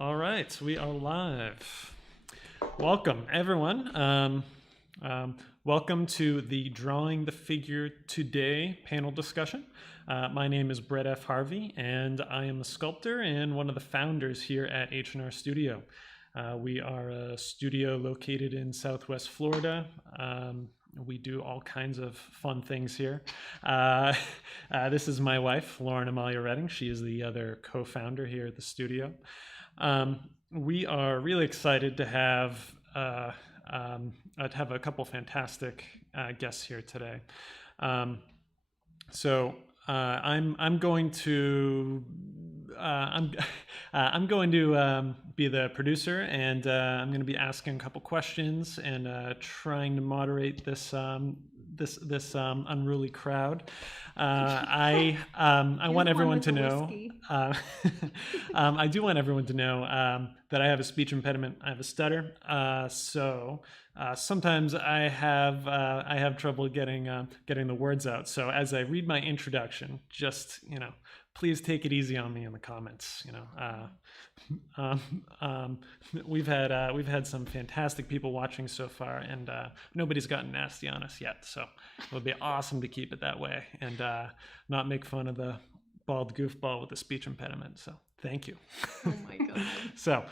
All right, we are live. Welcome, everyone. Welcome to the Drawing the Figure Today panel discussion. My name is Brett F. Harvey, and I am a sculptor and one of the founders here at H&R Studio. We are a studio located in Southwest Florida. We do all kinds of fun things here. This is my wife, Lauren Amalia Redding. She is the other co-founder here at the studio. We are really excited to have a couple fantastic guests here today. I'm going to be the producer, and I'm going to be asking a couple questions and trying to moderate this unruly crowd. I want everyone to know. I do want everyone to know that I have a speech impediment. I have a stutter, so sometimes I have trouble getting the words out. So as I read my introduction, just please take it easy on me in the comments. We've had some fantastic people watching so far, and nobody's gotten nasty on us yet. So it would be awesome to keep it that way and not make fun of the bald goofball with a speech impediment. So thank you. Oh my God. So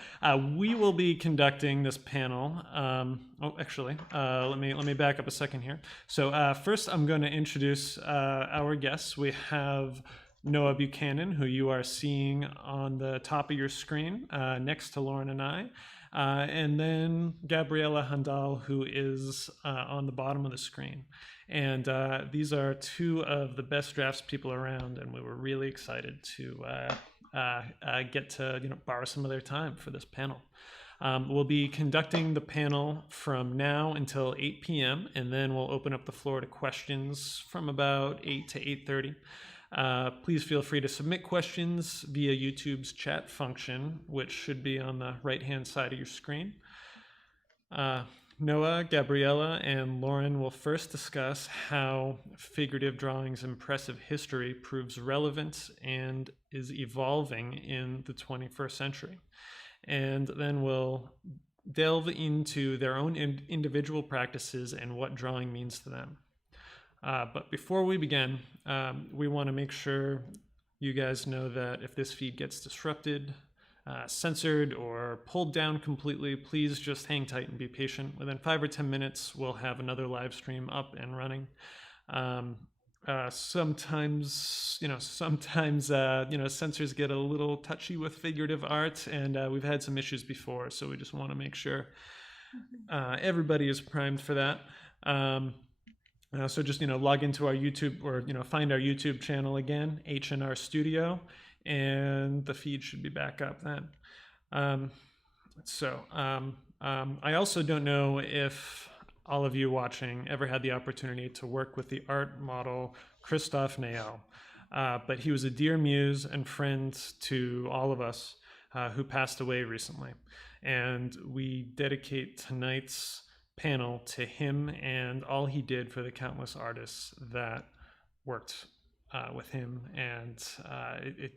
we will be conducting this panel. Let me back up a second here. So first, I'm going to introduce our guests. We have Noah Buchanan, who you are seeing on the top of your screen, next to Lauren and I. And then Gabriela Handal, who is on the bottom of the screen. And these are two of the best drafts people around, and we were really excited to get to borrow some of their time for this panel. We'll be conducting the panel from now until 8 p.m., and then we'll open up the floor to questions from about 8 to 8:30. Please feel free to submit questions via YouTube's chat function, which should be on the right-hand side of your screen. Noah, Gabriela, and Lauren will first discuss how figurative drawing's impressive history proves relevant and is evolving in the 21st century. And then we'll delve into their own individual practices and what drawing means to them. But before we begin, we want to make sure you guys know that if this feed gets disrupted, censored, or pulled down completely, please just hang tight and be patient. Within 5 or 10 minutes, we'll have another live stream up and running. Sometimes censors get a little touchy with figurative art, and we've had some issues before, so we just want to make sure everybody is primed for that. So just log into our YouTube, or find our YouTube channel again, H&R Studio, and the feed should be back up then. I also don't know if all of you watching ever had the opportunity to work with the art model Christophe Nael, but he was a dear muse and friend to all of us who passed away recently, and we dedicate tonight's panel to him and all he did for the countless artists that worked with him. And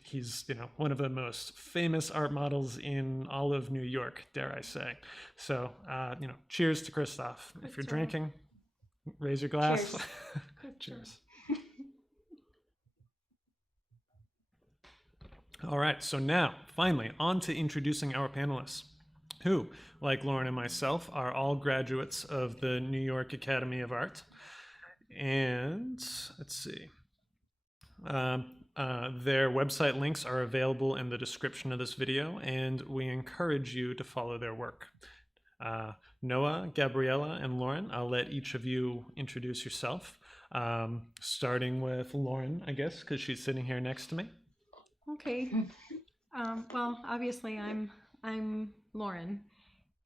he's one of the most famous art models in all of New York, dare I say. So cheers to Christophe. If you're drinking, raise your glass. Cheers. Cheers. All right, so now finally on to introducing our panelists, who, like Lauren and myself, are all graduates of the New York Academy of Art. And let's see. Their website links are available in the description of this video, and we encourage you to follow their work. Noah, Gabriela, and Lauren, I'll let each of you introduce yourself, starting with Lauren, I guess, because she's sitting here next to me. Okay. Well, obviously, I'm Lauren,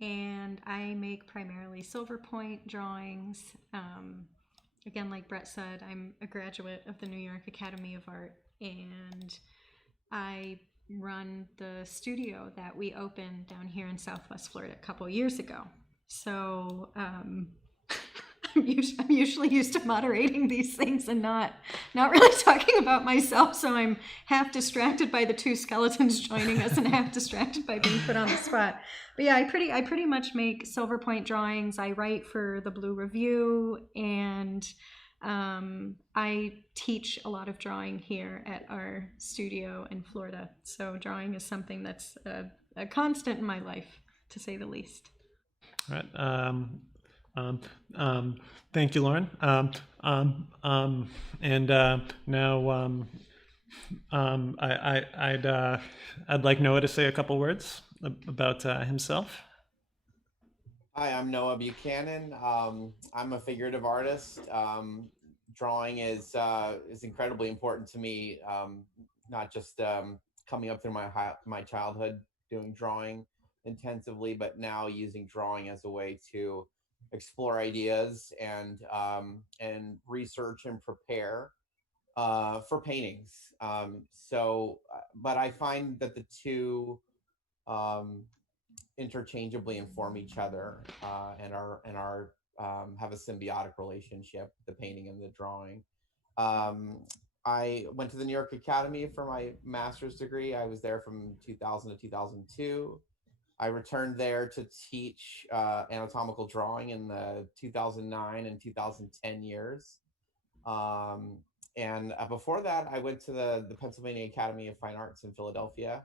and I make primarily silver point drawings. Again, like Brett said, I'm a graduate of the New York Academy of Art, and I run the studio that we opened down here in Southwest Florida a couple years ago. So I'm usually used to moderating these things and not really talking about myself. So I'm half distracted by the two skeletons joining us and half distracted by being put on the spot. But yeah, I pretty much make silver point drawings. I write for the Blue Review, and I teach a lot of drawing here at our studio in Florida. So drawing is something that's a constant in my life, to say the least. All right. Thank you, Lauren. And now I'd like Noah to say a couple words about himself. Hi, I'm Noah Buchanan. I'm a figurative artist. Drawing is incredibly important to me. Not just coming up through my childhood doing drawing intensively, but now using drawing as a way to explore ideas and research and prepare for paintings. But I find that the two interchangeably inform each other and are have a symbiotic relationship, the painting and the drawing. I went to the New York Academy for my master's degree. I was there from 2000 to 2002. I returned there to teach anatomical drawing in the 2009 and 2010 years. And before that, I went to the Pennsylvania Academy of Fine Arts in Philadelphia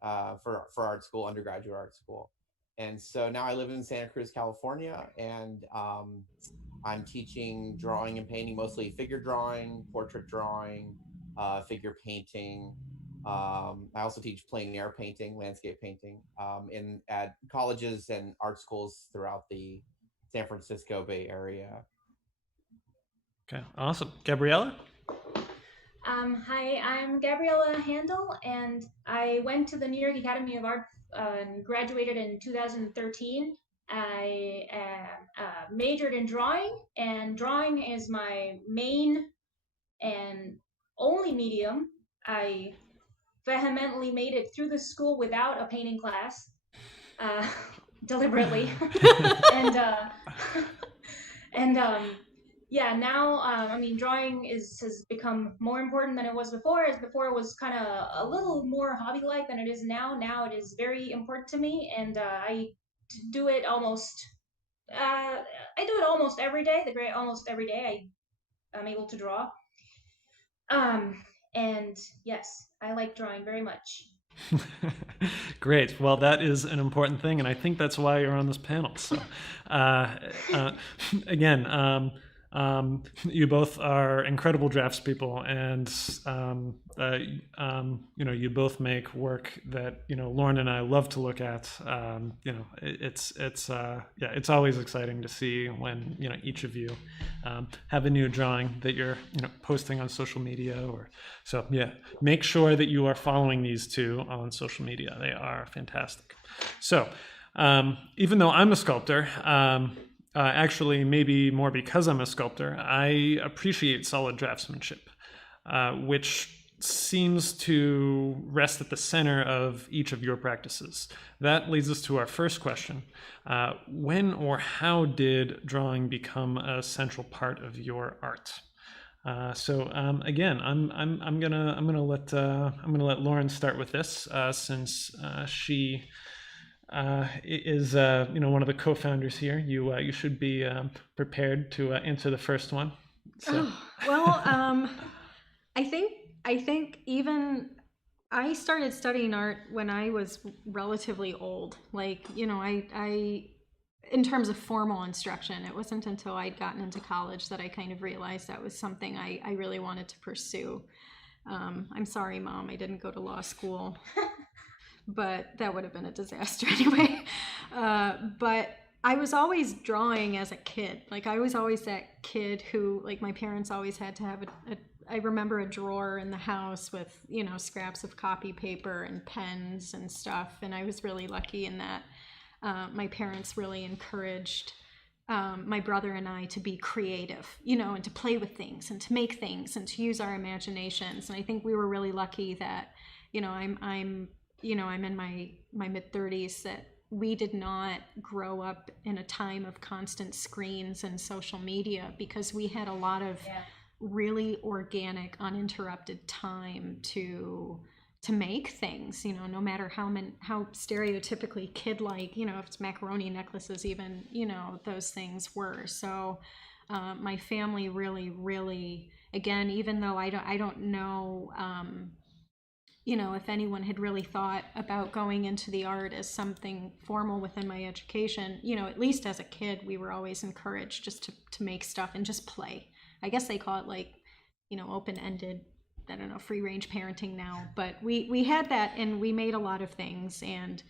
for art school, undergraduate art school. And so now I live in Santa Cruz, California, and I'm teaching drawing and painting, mostly figure drawing, portrait drawing, figure painting. I also teach plein air painting, landscape painting, at colleges and art schools throughout the San Francisco Bay Area. Okay, awesome. Gabriela? Hi, I'm Gabriela Handal, and I went to the New York Academy of Art and graduated in 2013. I majored in drawing, and drawing is my main and only medium. I vehemently made it through the school without a painting class, deliberately, and yeah, now I mean, drawing has become more important than it was before. As before, it was kind of a little more hobby-like than it is now. Now it is very important to me, and I do it almost. I do it almost every day. Almost every day, I'm able to draw. And yes, I like drawing very much. Great. Well, that is an important thing, and I think that's why you're on this panel. So, again, you both are incredible draftspeople, and you both make work that Lauren and I love to look at. It's always exciting to see when each of you have a new drawing that you're posting on social media. Make sure that you are following these two on social media. They are fantastic. So, even though I'm a sculptor. Actually, maybe more because I'm a sculptor, I appreciate solid draftsmanship, which seems to rest at the center of each of your practices. That leads us to our first question. When or how did drawing become a central part of your art? Again, I'm gonna let Lauren start with this since she is one of the co-founders here. You should be prepared to answer the first one. So. I think even I started studying art when I was relatively old. Like I in terms of formal instruction, it wasn't until I'd gotten into college that I kind of realized that was something I really wanted to pursue. I'm sorry, Mom, I didn't go to law school. But that would have been a disaster anyway. But I was always drawing as a kid. Like I was always that kid who, like, my parents always had to have I remember a drawer in the house with, scraps of copy paper and pens and stuff. And I was really lucky in that my parents really encouraged my brother and I to be creative, and to play with things and to make things and to use our imaginations. And I think we were really lucky that, I'm in my mid-30s, that we did not grow up in a time of constant screens and social media, because we had a lot of really organic, uninterrupted time to make things, you know, no matter how stereotypically kid-like, you know, if it's macaroni necklaces even, you know, those things were. So my family really, again, even though I don't know, you know, if anyone had really thought about going into the art as something formal within my education, you know, at least as a kid, we were always encouraged just to make stuff and just play. I guess they call it, like, you know, open-ended, I don't know, free range parenting now, but we had that, and we made a lot of things, and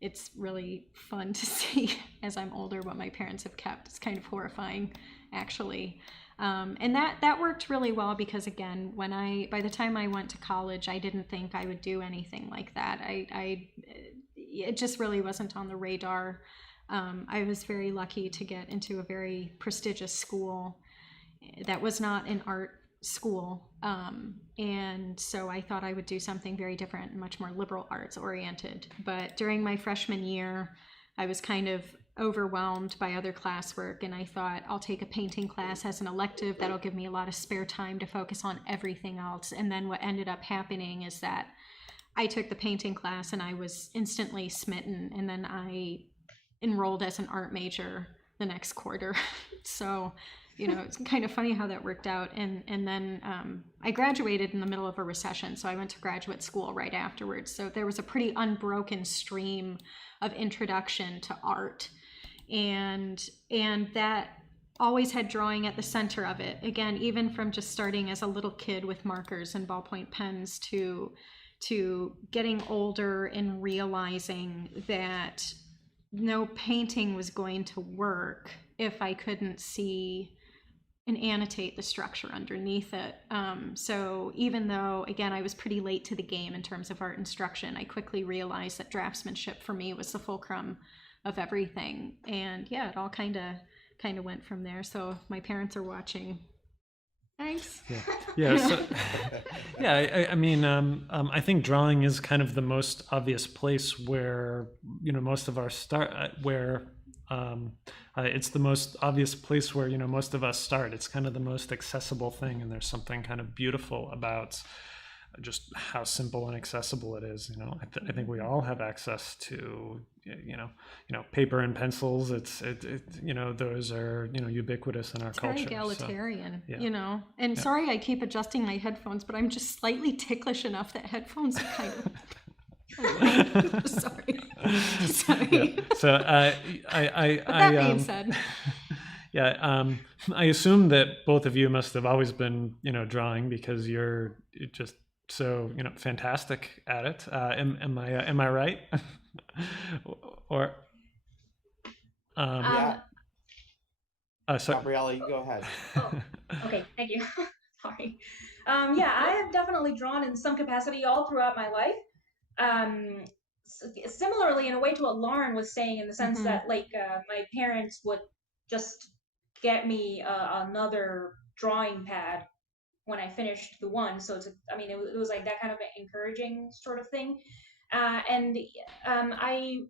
it's really fun to see as I'm older what my parents have kept. It's kind of horrifying, actually. And that worked really well, because again, by the time I went to college, I didn't think I would do anything like that. It just really wasn't on the radar. I was very lucky to get into a very prestigious school that was not an art school. And so I thought I would do something very different and much more liberal arts oriented. But during my freshman year, I was kind of overwhelmed by other classwork, and I thought, I'll take a painting class as an elective. That'll give me a lot of spare time to focus on everything else. And then what ended up happening is that I took the painting class and I was instantly smitten, and then I enrolled as an art major the next quarter. So, you know, it's kind of funny how that worked out. And then I graduated in the middle of a recession, so I went to graduate school right afterwards. So there was a pretty unbroken stream of introduction to art, and that always had drawing at the center of it. Again, even from just starting as a little kid with markers and ballpoint pens to getting older and realizing that no painting was going to work if I couldn't see and annotate the structure underneath it. So even though, again, I was pretty late to the game in terms of art instruction, I quickly realized that draftsmanship for me was the fulcrum of everything. And yeah, it all kind of went from there. So if my parents are watching, thanks. Yeah. So, yeah. I mean, I think drawing is kind of the most obvious place where, you know, most of our it's the most obvious place where, you know, most of us start. It's kind of the most accessible thing, and there's something kind of beautiful about just how simple and accessible it is. You know, I think we all have access to, you know, paper and pencils. You know, those are, you know, ubiquitous in our culture. Very egalitarian, so, yeah. You know. And sorry, I keep adjusting my headphones, but I'm just slightly ticklish enough that headphones are kind of. Sorry. Yeah. So that being said, I assume that both of you must have always been, you know, drawing, because you're just so, you know, fantastic at it. Am I right? Or Yeah. sorry. Gabriela, you go ahead. Oh, okay, thank you. Sorry. Yeah, I have definitely drawn in some capacity all throughout my life. Similarly, in a way to what Lauren was saying, in the sense that, like, my parents would just get me another drawing pad when I finished the one. So it was like that kind of an encouraging sort of thing. And I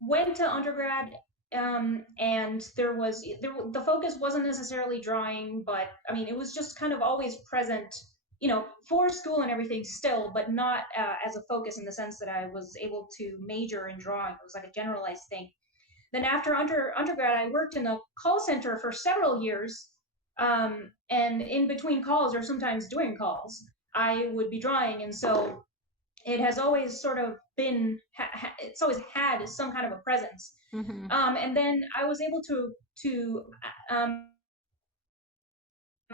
went to undergrad, and the focus wasn't necessarily drawing, but I mean, it was just kind of always present, you know, for school and everything still, but not as a focus, in the sense that I was able to major in drawing. It was like a generalized thing. Then after undergrad, I worked in a call center for several years, and in between calls, or sometimes during calls, I would be drawing. And so it has always sort of been, it's always had some kind of a presence. And then I was able to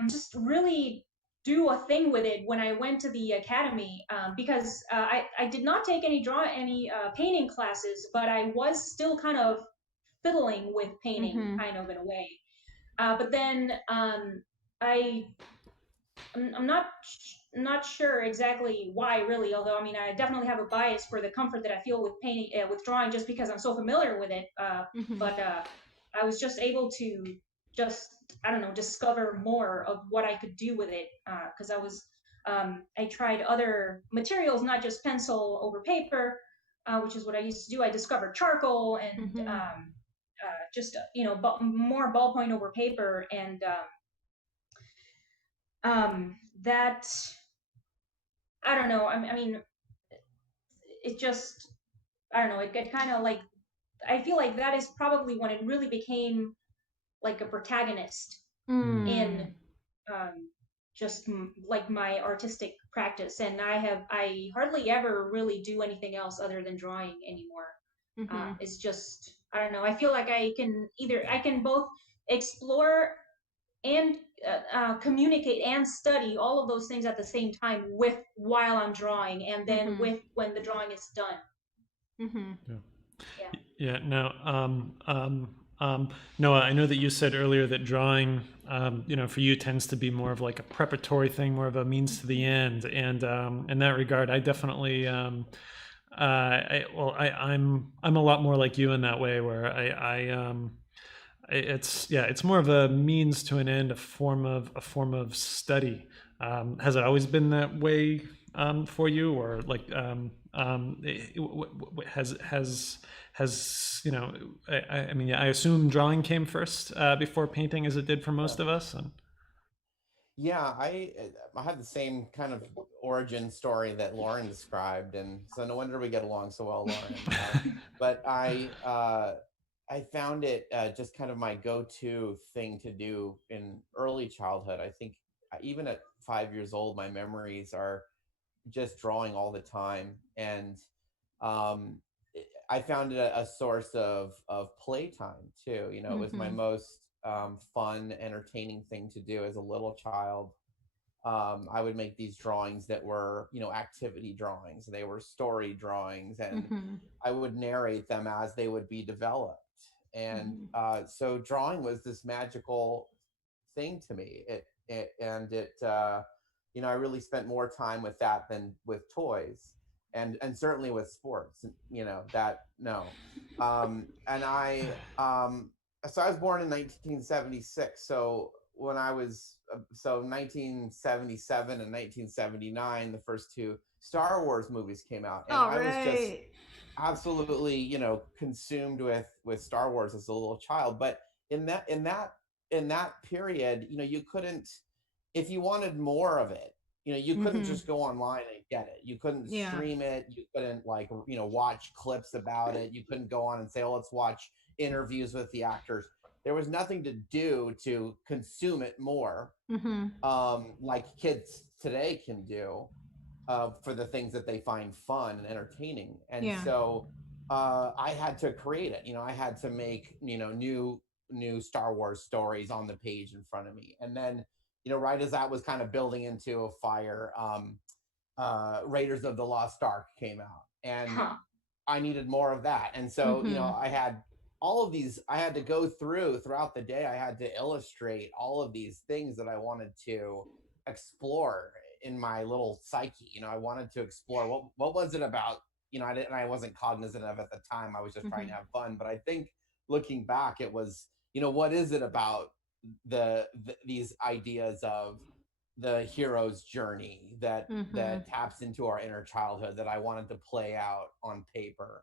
just really do a thing with it when I went to the academy, because I did not take any painting classes, but I was still kind of fiddling with painting, kind of, in a way. But then I'm not sure exactly why, really. Although, I mean, I definitely have a bias for the comfort that I feel with painting, with drawing, just because I'm so familiar with it. But I was just able to I don't know, discover more of what I could do with it, because I tried other materials, not just pencil over paper. which is what I used to do. I discovered charcoal and just more ballpoint over paper, and that, I don't know. I mean, it just, I don't know. It kind of like, I feel like that is probably when it really became like a protagonist in just like my artistic practice. And I hardly ever really do anything else other than drawing anymore. It's just, I don't know. I feel like I can both explore and communicate and study all of those things at the same time while I'm drawing, and then with when the drawing is done. Yeah. Yeah. No. Noah, I know that you said earlier that drawing, for you tends to be more of like a preparatory thing, more of a means to the end. And in that regard, I definitely, I'm a lot more like you in that way, where it's more of a means to an end, a form of study. Has it always been that way for you, or like has I mean, I assume drawing came first before painting, as it did for most of us. And Yeah, I have the same kind of origin story that Lauren described, and so no wonder we get along so well, Lauren. But I found it just kind of my go-to thing to do in early childhood. I think even at 5 years old, my memories are just drawing all the time, and um, I found it a source of playtime too. You know, it was my most fun, entertaining thing to do as a little child. I would make these drawings that were, activity drawings. They were story drawings, and I would narrate them as they would be developed. And so drawing was this magical thing to me. I really spent more time with that than with toys, and certainly with sports. That no, and I so I was born in 1976. So when I was 1977 and 1979, the first two Star Wars movies came out, and I was just absolutely consumed with Star Wars as a little child. But in that period, you couldn't, if you wanted more of it, you couldn't just go online and get it. You couldn't stream it. You couldn't watch clips about it. You couldn't go on and say, oh, let's watch interviews with the actors. There was nothing to do to consume it more, like kids today can do, for the things that they find fun and entertaining. And so I had to create it. I had to make new Star Wars stories on the page in front of me. And then right as that was kind of building into a fire, Raiders of the Lost Ark came out, and I needed more of that. And so I had all of these. I had to go throughout the day. I had to illustrate all of these things that I wanted to explore in my little psyche. I wanted to explore what was it about. I wasn't cognizant of at the time. I was just trying to have fun. But I think looking back, it was what is it about these ideas of the hero's journey that taps into our inner childhood that I wanted to play out on paper.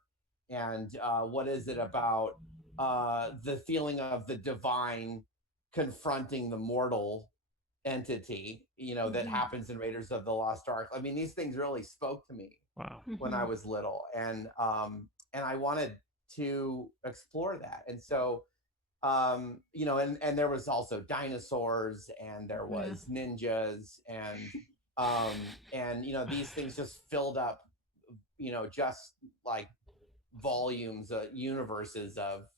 And what is it about the feeling of the divine confronting the mortal entity, that happens in Raiders of the Lost Ark? I mean, these things really spoke to me when I was little, and I wanted to explore that. And so and there was also dinosaurs, and there was ninjas, and these things just filled up, just like volumes, universes of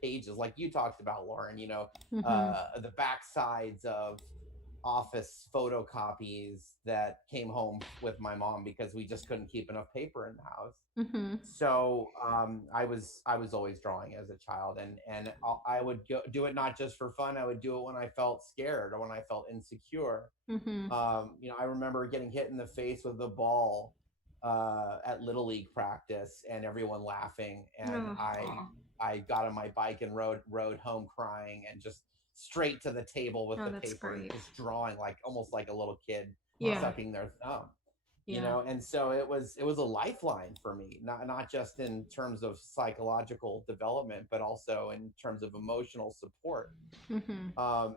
pages, like you talked about, Lauren. The backsides of office photocopies that came home with my mom because we just couldn't keep enough paper in the house. So I was always drawing as a child, and I would do it not just for fun. I would do it when I felt scared or when I felt insecure. I remember getting hit in the face with a ball at Little League practice, and everyone laughing, and I got on my bike and rode home crying, and just straight to the table with the paper, just drawing, like almost like a little kid sucking their thumb. Yeah. And so it was a lifeline for me, not just in terms of psychological development, but also in terms of emotional support. Mm-hmm. um,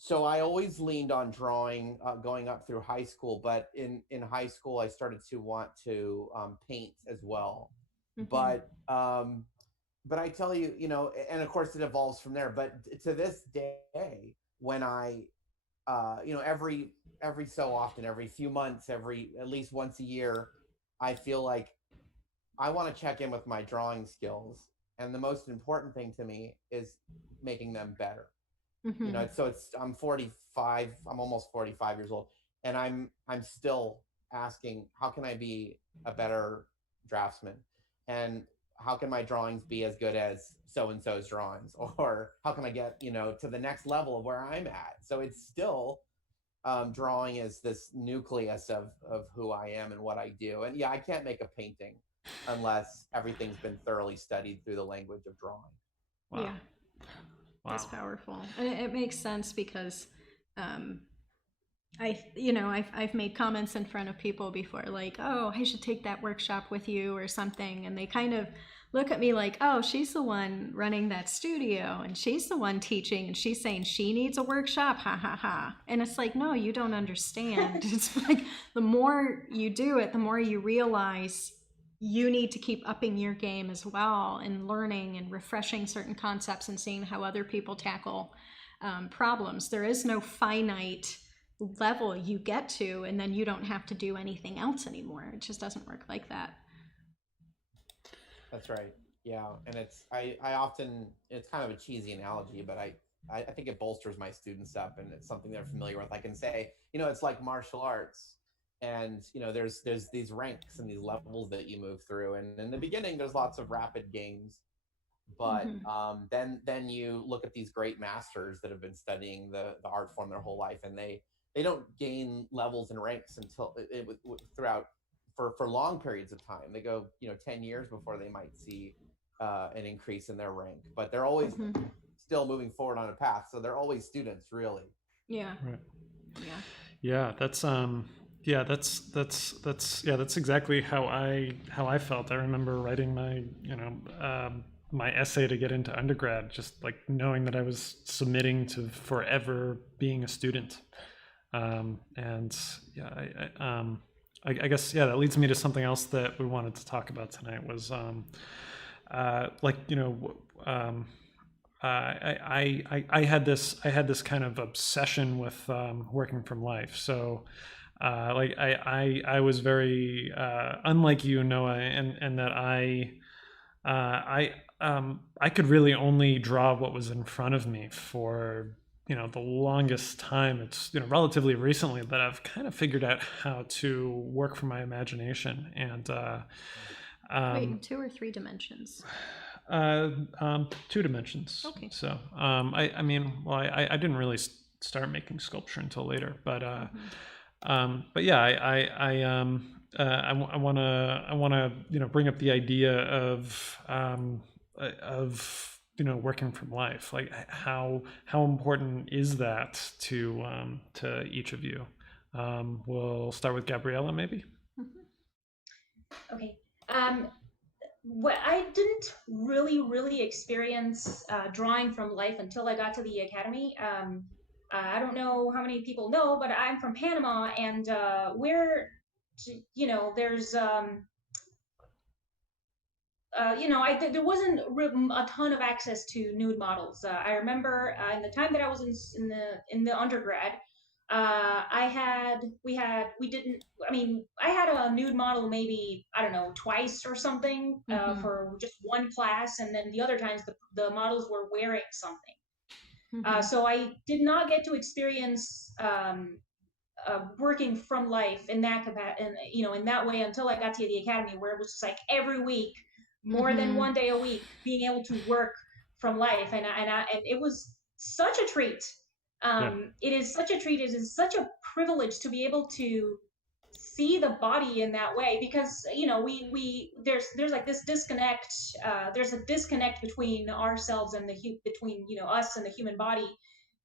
so I always leaned on drawing, going up through high school. But in high school, I started to want to paint as well. Mm-hmm. But I tell you, and of course it evolves from there. But to this day, when I, every so often, every few months, every at least once a year, I feel like I want to check in with my drawing skills, and the most important thing to me is making them better. Mm-hmm. So I'm 45, I'm almost 45 years old, and I'm still asking, how can I be a better draftsman, and how can my drawings be as good as so and so's drawings, or how can I get to the next level of where I'm at. So it's still, drawing is this nucleus of who I am and what I do. And yeah, I can't make a painting unless everything's been thoroughly studied through the language of drawing. Wow. Yeah. That's Wow. powerful, and it makes sense because um, I've made comments in front of people before, like, oh, I should take that workshop with you or something, and they kind of look at me like, oh, she's the one running that studio, and she's the one teaching, and she's saying she needs a workshop, ha ha ha. And it's like, no, you don't understand. It's like the more you do it, the more you realize you need to keep upping your game as well, and learning and refreshing certain concepts and seeing how other people tackle problems. There is no finite level you get to and then you don't have to do anything else anymore. It just doesn't work like that. That's right. Yeah. And I often, it's kind of a cheesy analogy, but I think it bolsters my students up, and it's something they're familiar with. I can say, it's like martial arts, and there's these ranks and these levels that you move through, and in the beginning there's lots of rapid gains. But Mm-hmm. then you look at these great masters that have been studying the art form their whole life, and they don't gain levels and ranks until throughout for long periods of time. They go 10 years before they might see an increase in their rank, but they're always Mm-hmm. still moving forward on a path. So they're always students, really. Yeah. Right. Yeah. Yeah, that's exactly how I felt. I remember writing my my essay to get into undergrad, just like knowing that I was submitting to forever being a student. And yeah, I guess yeah, that leads me to something else that we wanted to talk about tonight was like I had this kind of obsession with working from life. So like I was very unlike you, Noah, and that I could really only draw what was in front of me for the longest time. It's relatively recently that I've kind of figured out how to work from my imagination. And Wait, in 2 or 3 dimensions? 2 dimensions. Okay. So I mean, well, I didn't really start making sculpture until later, but yeah, I wanna bring up the idea of working from life. Like how important is that to each of you? We'll start with Gabriela, maybe. Okay. What I didn't really experience drawing from life until I got to the academy. I don't know how many people know, but I'm from Panama, and there's there wasn't a ton of access to nude models. I remember in the time that I was in the undergrad, we didn't. I mean, I had a nude model maybe, I don't know, twice or something Mm-hmm. for just one class, and then the other times the models were wearing something. Mm-hmm. So I did not get to experience working from life in that and in that way until I got to the academy, where it was just like every week, more than Mm-hmm. one day a week, being able to work from life, and it was such a treat. Yeah. It is such a treat. It is such a privilege to be able to see the body in that way, because we there's like this disconnect. There's a disconnect between ourselves and between us and the human body,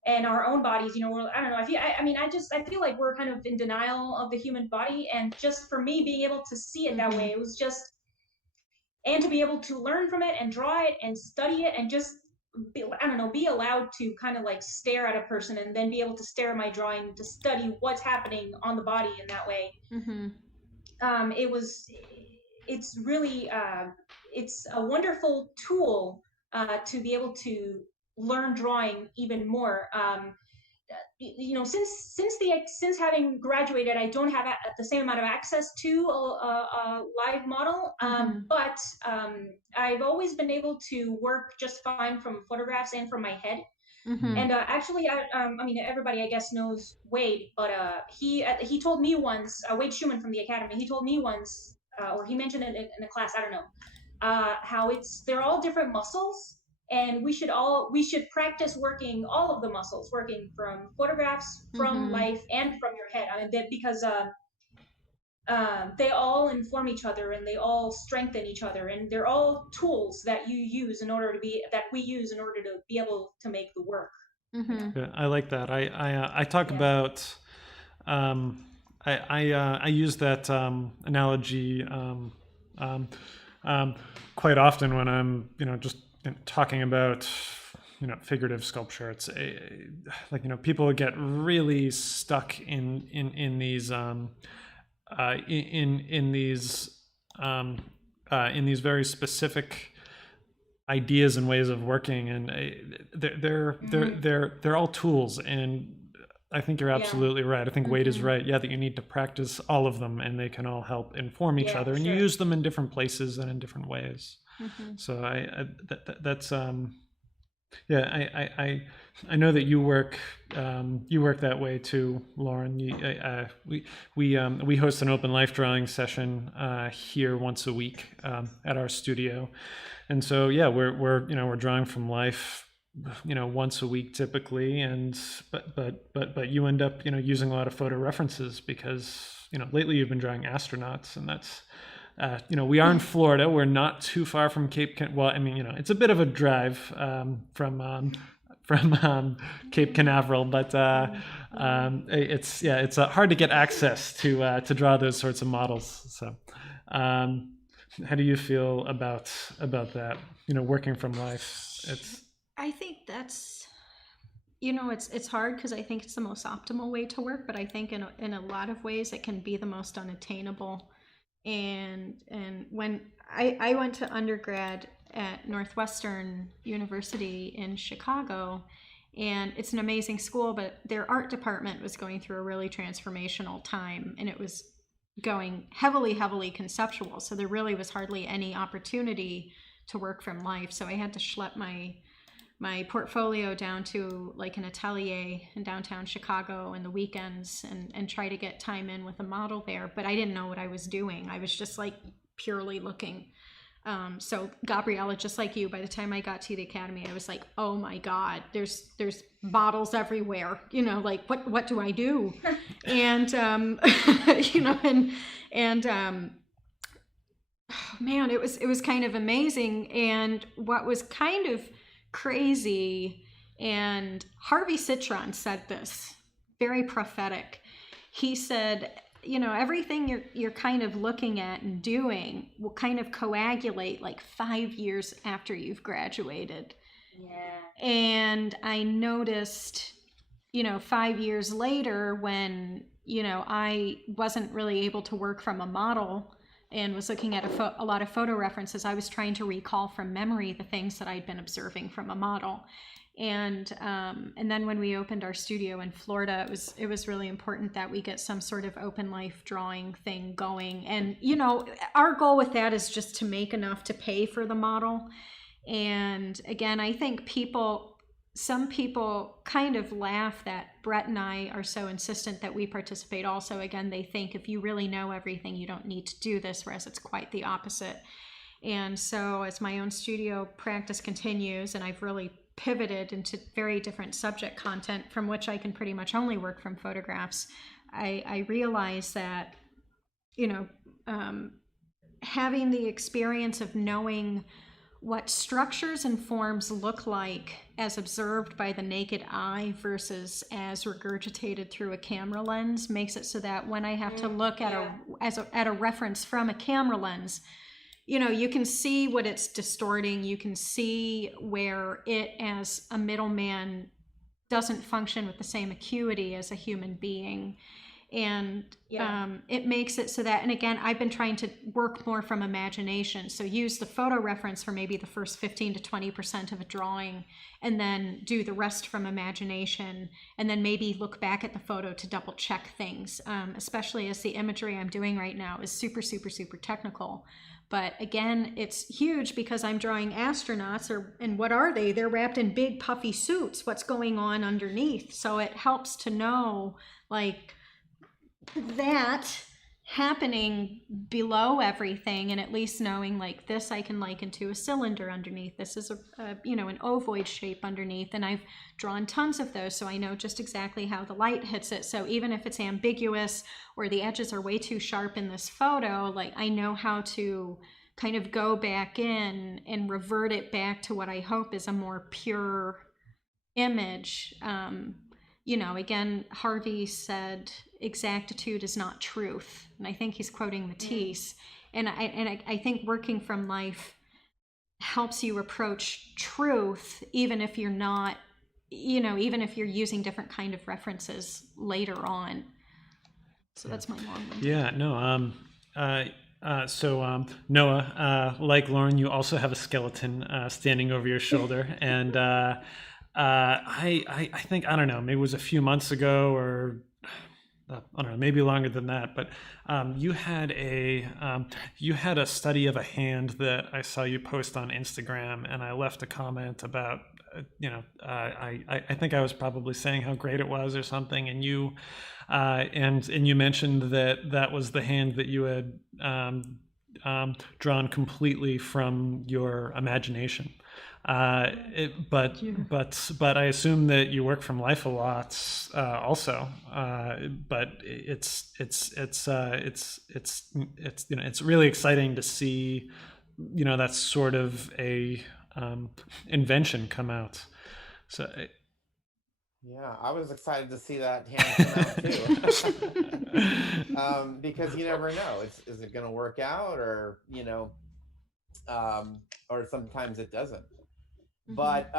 and our own bodies. I don't know. I feel like we're kind of in denial of the human body, and just for me being able to see it that way, it was just, and to be able to learn from it and draw it and study it and just be allowed to kind of like stare at a person and then be able to stare at my drawing to study what's happening on the body in that way. It was, it's really, it's a wonderful tool to be able to learn drawing even more. Since having graduated, I don't have the same amount of access to a live model, but I've always been able to work just fine from photographs and from my head. And actually, everybody I guess knows Wade, but he told me once, Wade Schumann from the Academy, he told me once, or he mentioned it in a class, I don't know, how they're all different muscles, and we should practice working all of the muscles, working from photographs, from life, and from your head. Because they all inform each other and they all strengthen each other, and they're all tools that we use in order to be able to make the work. Yeah, I like that. I talk about I use that analogy quite often when I'm just talking about figurative sculpture. It's people get really stuck in these in these very specific ideas and ways of working, and they're all tools. And I think you're absolutely right. I think Wade is right. Yeah, that you need to practice all of them, and they can all help inform each other, and you use them in different places and in different ways. So that's I know that you work that way too, Lauren. We host an open life drawing session here once a week at our studio, and so yeah, we're drawing from life once a week typically, and but you end up using a lot of photo references because lately you've been drawing astronauts, and that's we are in Florida. We're not too far from Cape it's a bit of a drive from Cape Canaveral, but it's hard to get access to draw those sorts of models. So how do you feel about that, working from life? I think that's, it's hard because I think it's the most optimal way to work, but I think in a lot of ways it can be the most unattainable. And when I went to undergrad at Northwestern University in Chicago, and it's an amazing school, but their art department was going through a really transformational time, and it was going heavily conceptual. So there really was hardly any opportunity to work from life. So I had to schlep my portfolio down to like an atelier in downtown Chicago in the weekends and try to get time in with a model there. But I didn't know what I was doing. I was just like purely looking. So Gabriela, just like you, by the time I got to the Academy, I was like, oh my God, there's models everywhere, like what do I do? And, oh man, it was kind of amazing. And what was kind of crazy, and Harvey Citron said this, very prophetic. He said, everything you're kind of looking at and doing will kind of coagulate like 5 years after you've graduated. Yeah. And I noticed, 5 years later when, I wasn't really able to work from a model and was looking at a lot of photo references, I was trying to recall from memory the things that I'd been observing from a model. And then when we opened our studio in Florida, it was really important that we get some sort of open life drawing thing going. And, our goal with that is just to make enough to pay for the model. And again, I think some people kind of laugh that Brett and I are so insistent that we participate also. Again, they think if you really know everything, you don't need to do this, whereas it's quite the opposite. And so as my own studio practice continues, and I've really pivoted into very different subject content from which I can pretty much only work from photographs, I realize that, having the experience of knowing what structures and forms look like as observed by the naked eye versus as regurgitated through a camera lens makes it so that when I have to look at at a reference from a camera lens, you know, you can see what it's distorting. You can see where it, as a middleman, doesn't function with the same acuity as a human being. And it makes it so that, and again, I've been trying to work more from imagination. So use the photo reference for maybe the first 15 to 20% of a drawing, and then do the rest from imagination, and then maybe look back at the photo to double check things, especially as the imagery I'm doing right now is super, super, super technical. But again, it's huge because I'm drawing astronauts, and what are they? They're wrapped in big puffy suits. What's going on underneath? So it helps to know, like, that happening below everything, and at least knowing, like, this I can liken to a cylinder underneath. This is a you know, an ovoid shape underneath, and I've drawn tons of those, so I know just exactly how the light hits it. So even if it's ambiguous or the edges are way too sharp in this photo, like, I know how to kind of go back in and revert it back to what I hope is a more pure image. You know, again, Harvey said exactitude is not truth, and I think he's quoting Matisse. And I think working from life helps you approach truth, even if you're not, you know, even if you're using different kind of references later on. So that's my long one. Yeah, no. So Noah, like Lauren, you also have a skeleton standing over your shoulder, and I think, I don't know, maybe it was a few months ago, or I don't know, maybe longer than that, but you had a study of a hand that I saw you post on Instagram, and I left a comment about, I think I was probably saying how great it was or something, and you and you mentioned that was the hand that you had drawn completely from your imagination. But I assume that you work from life a lot, also. But it's really exciting to see, that sort of a invention come out. So. Yeah, I was excited to see that hand come out too, because you never know. Is it going to work out, or or sometimes it doesn't. But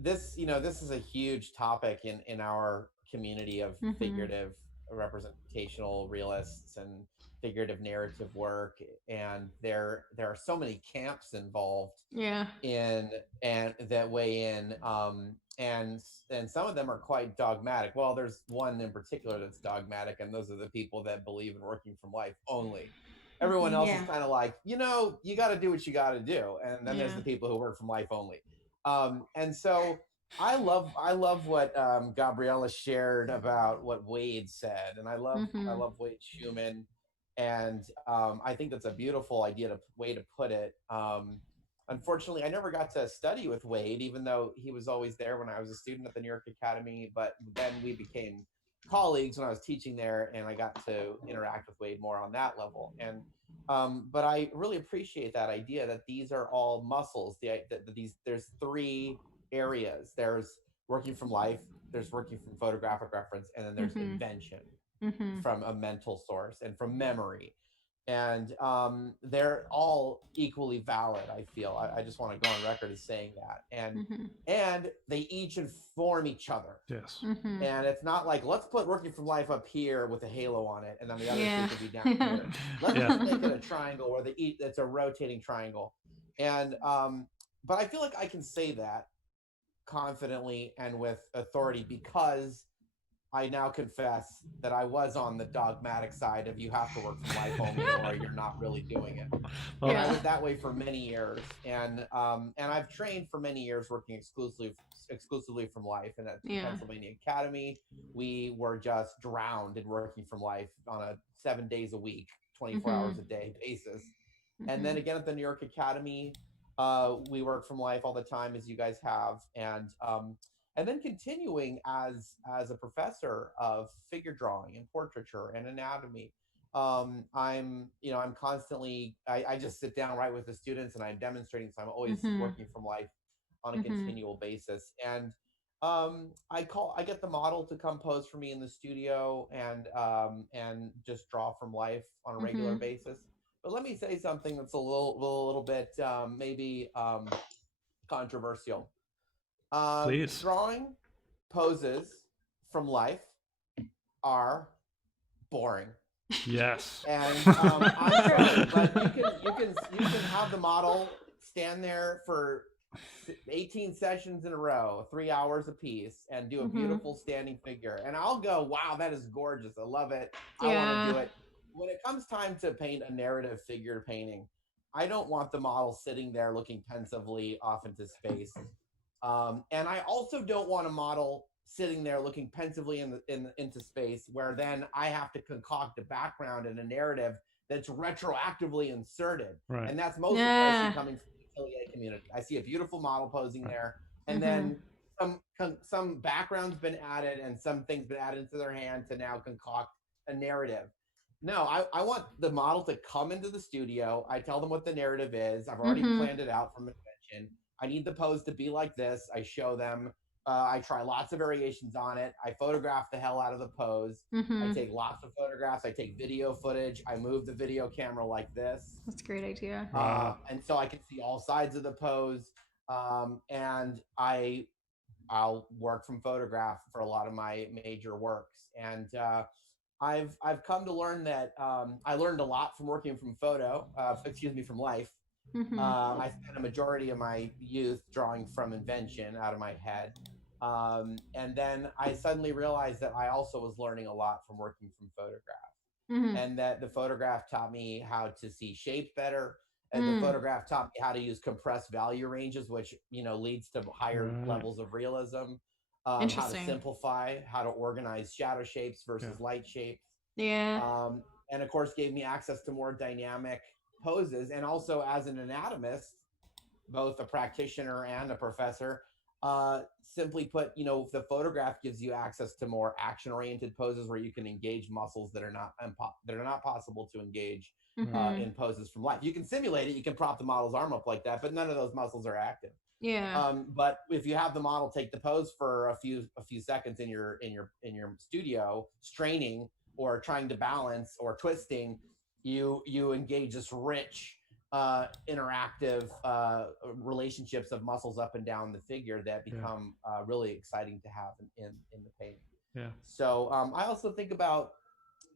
this is a huge topic in our community of figurative representational realists and figurative narrative work, and there are so many camps involved in and that weigh in, and some of them are quite dogmatic. Well, there's one in particular that's dogmatic, and those are the people that believe in working from life only. Everyone else is kind of like, you got to do what you got to do, and then there's the people who work from life only. And so I love what Gabriela shared about what Wade said, and I love Wade Schumann, and I think that's a beautiful way to put it. Unfortunately, I never got to study with Wade, even though he was always there when I was a student at the New York Academy. But then we became colleagues when I was teaching there, and I got to interact with Wade more on that level. And but I really appreciate that idea that these are all muscles. There's three areas. There's working from life, there's working from photographic reference, and then there's invention from a mental source and from memory. And they're all equally valid, I feel. I just want to go on record as saying that. And they each inform each other. Yes. And it's not like, let's put working from life up here with a halo on it, and then the other two could be down here. Let's make it a triangle where it's a rotating triangle. And but I feel like I can say that confidently and with authority, because I now confess that I was on the dogmatic side of you have to work from life only or you're not really doing it. Well, and I was that way for many years, and I've trained for many years working exclusively from life. And at Pennsylvania Academy, we were just drowned in working from life on a 7 days a week, 24 hours a day basis. And then again at the New York Academy, we work from life all the time, as you guys have, and then continuing as a professor of figure drawing and portraiture and anatomy. I'm constantly, I just sit down right with the students and I'm demonstrating. So I'm always Mm-hmm. working from life on a Mm-hmm. continual basis. And I get the model to come pose for me in the studio and just draw from life on a regular Mm-hmm. basis. But let me say something that's a little bit maybe controversial. Please. Drawing poses from life are boring. Yes. And I'm sorry, but you can have the model stand there for 18 sessions in a row, 3 hours a piece, and do a Mm-hmm. beautiful standing figure. And I'll go, wow, that is gorgeous. I love it. I want to Yeah. do it. When it comes time to paint a narrative figure painting, I don't want the model sitting there looking pensively off into space. And I also don't want a model sitting there looking pensively into space, where then I have to concoct a background and a narrative that's retroactively inserted. Right. And that's mostly what I see Yeah. coming from the atelier community. I see a beautiful model posing Right. there, and Mm-hmm. then some background's been added and some things been added into their hand to now concoct a narrative. No, I want the model to come into the studio. I tell them what the narrative is. I've already Mm-hmm. planned it out from invention. I need the pose to be like this. I show them. I try lots of variations on it. I photograph the hell out of the pose. I Mm-hmm. take lots of photographs. I take video footage. I move the video camera like this. That's a great idea. Wow. And so I can see all sides of the pose. And I'll work from photograph for a lot of my major works. And I've come to learn that I learned a lot from working from from life. Mm-hmm. I spent a majority of my youth drawing from invention out of my head. And then I suddenly realized that I also was learning a lot from working from photograph, Mm-hmm. and that the photograph taught me how to see shape better. And the Mm. photograph taught me how to use compressed value ranges, which leads to higher Right. levels of realism. How to Interesting. simplify, how to organize shadow shapes Yeah. versus light shapes, Yeah. and of course gave me access to more dynamic poses. And also, as an anatomist, both a practitioner and a professor, simply put, the photograph gives you access to more action oriented poses where you can engage muscles that are not possible to engage Right. Mm-hmm. in poses from life. You can simulate it, you can prop the model's arm up like that, but none of those muscles are active. Yeah. But if you have the model take the pose for a few seconds in your studio, straining or trying to balance or twisting, you engage this rich interactive relationships of muscles up and down the figure that Yeah. become really exciting to have in the painting. Yeah. So I also think about,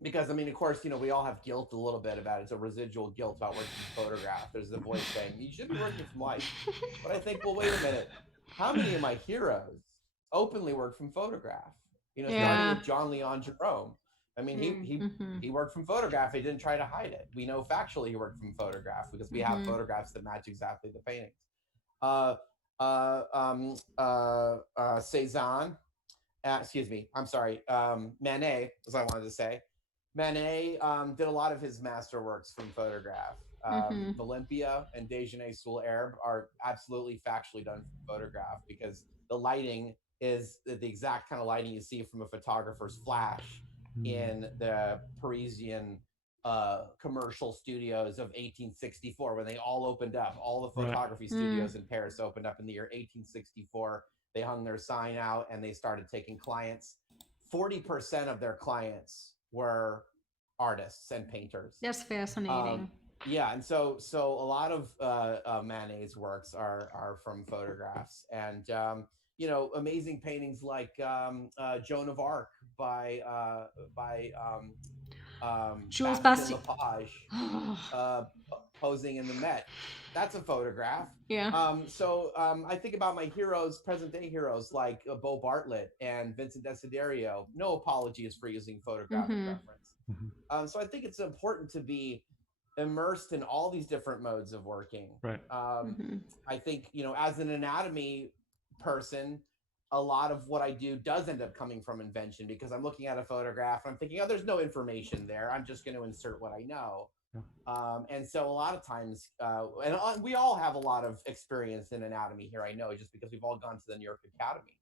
because I mean, of course, we all have guilt a little bit about it. It's a residual guilt about working from photograph. There's the voice saying you should be working from life. But I think, well, wait a minute. How many of my heroes openly work from photograph? Starting Yeah. with John Leon Jerome. I mean, Mm-hmm. he worked from photograph. He didn't try to hide it. We know factually he worked from photograph because we have Mm-hmm. photographs that match exactly the paintings. Cezanne, excuse me, I'm sorry, Manet, as I wanted to say. Manet did a lot of his masterworks from photograph. Mm-hmm. Olympia and Déjeuner sous l'herbe are absolutely factually done from photograph, because the lighting is the exact kind of lighting you see from a photographer's flash in the Parisian commercial studios of 1864, when they all opened up. All the Right. photography studios in Paris opened up in the year 1864. They hung their sign out and they started taking clients. 40% of their clients were artists and painters. That's fascinating. Yeah, and so a lot of Manet's works are from photographs. And amazing paintings like Joan of Arc by Jules Bastien Bastien. Lepage, posing in the Met. That's a photograph. Yeah. I think about my heroes, present day heroes like Bo Bartlett and Vincent Desiderio. No apologies for using photographic Mm-hmm. reference. Mhm. So I think it's important to be immersed in all these different modes of working. Right. Mm-hmm. I think, as an anatomy person, a lot of what I do does end up coming from invention, because I'm looking at a photograph and I'm thinking, oh, there's no information there. I'm just going to insert what I know. Yeah. And so a lot of times, we all have a lot of experience in anatomy here, I know, just because we've all gone to the New York Academy.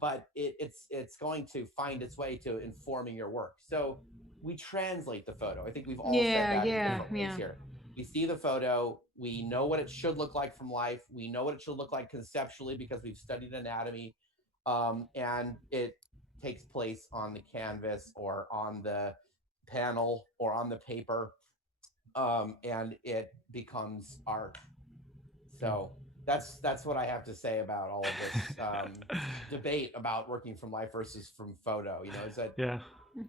but it's going to find its way to informing your work. So we translate the photo. I think we've all said that in different ways here. We see the photo, we know what it should look like from life, we know what it should look like conceptually because we've studied anatomy, and it takes place on the canvas or on the panel or on the paper, and it becomes art. So that's what I have to say about all of this debate about working from life versus from photo. You know, is that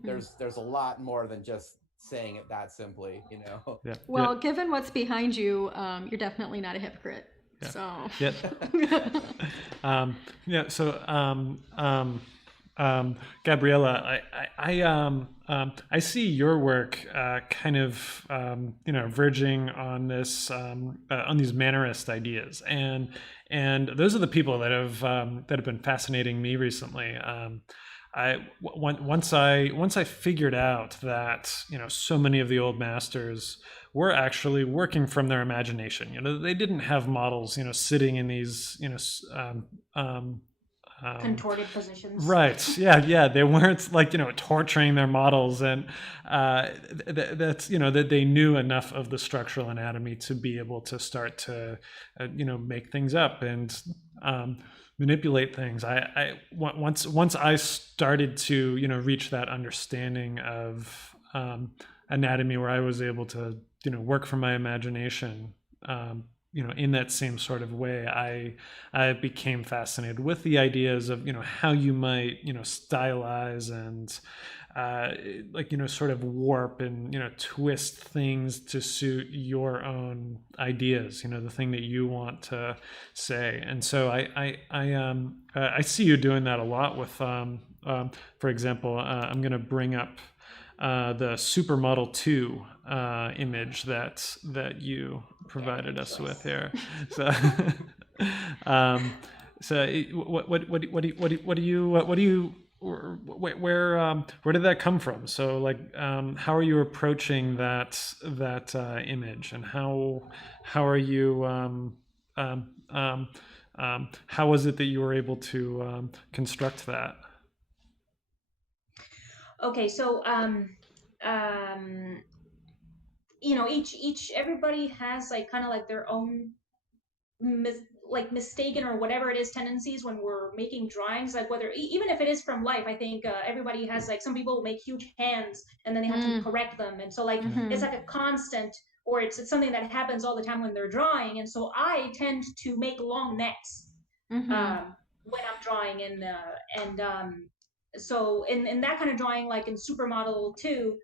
there's a lot more than just saying it that simply. You know. Yeah. Well, given what's behind you, you're definitely not a hypocrite. Yeah. So. Yeah. So, Gabriela, I see your work kind of verging on this on these Mannerist ideas, and those are the people that have been fascinating me recently. Once I figured out that so many of the old masters were actually working from their imagination. They didn't have models sitting in these contorted positions. Right. Yeah. They weren't like torturing their models, and that's that they knew enough of the structural anatomy to be able to start to make things up and manipulate things. Once I started to reach that understanding of anatomy, where I was able to work from my imagination. In that same sort of way, I became fascinated with the ideas of how you might stylize and sort of warp and twist things to suit your own ideas, the thing that you want to say. And so I see you doing that a lot with for example, I'm going to bring up the Supermodel 2 image that you provided us with here. So, where did that come from? So, how are you approaching that image, and how are you how was it that you were able to construct that? Okay, so everybody has kind of their own mistaken or whatever it is tendencies when we're making drawings, whether even if it is from life. I think everybody has some people make huge hands and then they have to correct them, and so it's like a constant, or it's something that happens all the time when they're drawing. And so I tend to make long necks when I'm drawing, so in that kind of drawing, like in Supermodel 2,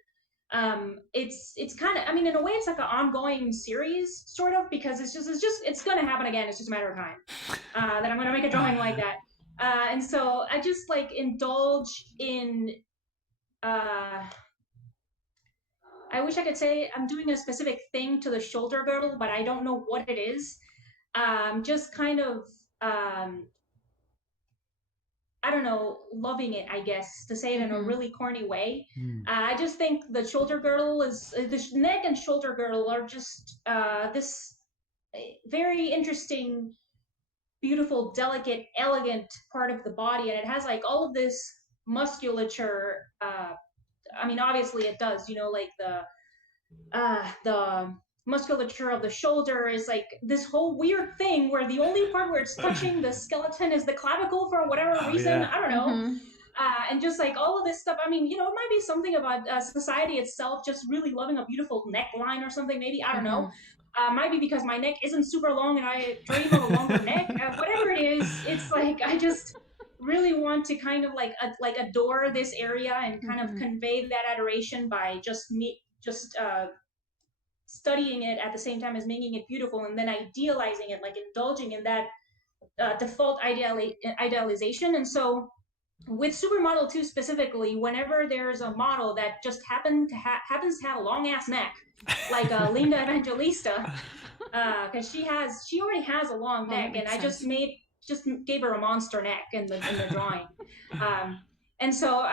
it's kind of, in a way it's like an ongoing series sort of, because it's gonna happen again. It's just a matter of time that I'm gonna make a drawing like that, and so I just indulge in I wish I could say I'm doing a specific thing to the shoulder girdle, but I don't know what it is. Just kind of I don't know, loving it, I guess, to say it in a really corny way. I just think the shoulder girdle is, the neck and shoulder girdle are just this very interesting, beautiful, delicate, elegant part of the body. And it has all of this musculature. Obviously it does, the musculature of the shoulder is this whole weird thing where the only part where it's touching the skeleton is the clavicle for whatever reason. Yeah. I don't know. And just all of this stuff. It might be something about society itself just really loving a beautiful neckline or something. Maybe, I don't know. Might be because my neck isn't super long and I dream of a longer neck. Whatever it is, it's I just really want to kind of adore this area and kind of convey that adoration by just studying it at the same time as making it beautiful, and then idealizing it, indulging in that default idealization. And so with Supermodel 2 specifically, whenever there's a model that just happens to have a long ass neck, like Linda Evangelista, because she already has a long neck, and I just gave her a monster neck in the drawing. And so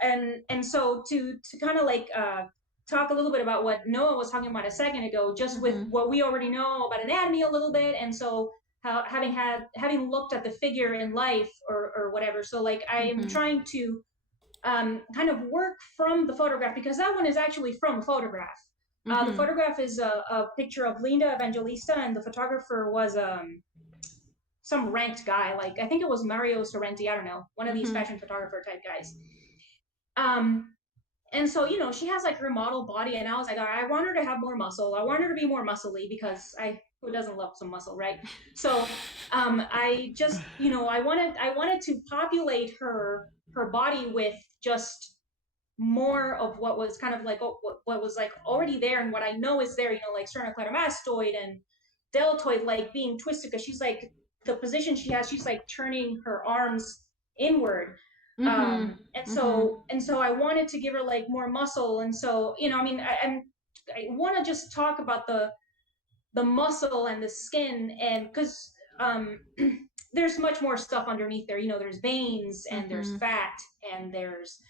and so to kind of talk a little bit about what Noah was talking about a second ago, just with what we already know about anatomy a little bit, and so having looked at the figure in life or whatever. So like I am trying to kind of work from the photograph, because that one is actually from a photograph. The photograph is a picture of Linda Evangelista, and the photographer was some ranked guy, like I think it was Mario Sorrenti, I don't know, one of these fashion photographer type guys. And so, you know, she has like her model body, and I was like, I want her to have more muscle. I want her to be more muscly, because who doesn't love some muscle, right? So I just, you know, I wanted to populate her body with just more of what was kind of like what was like already there, and what I know is there, you know, like sternocleidomastoid and deltoid, like being twisted, because she's like, the position she has, she's like turning her arms inward. And so I wanted to give her like more muscle. And so, you know, I mean, I want to just talk about the muscle and the skin, and because there's much more stuff underneath there. You know, there's veins, and there's fat, and there's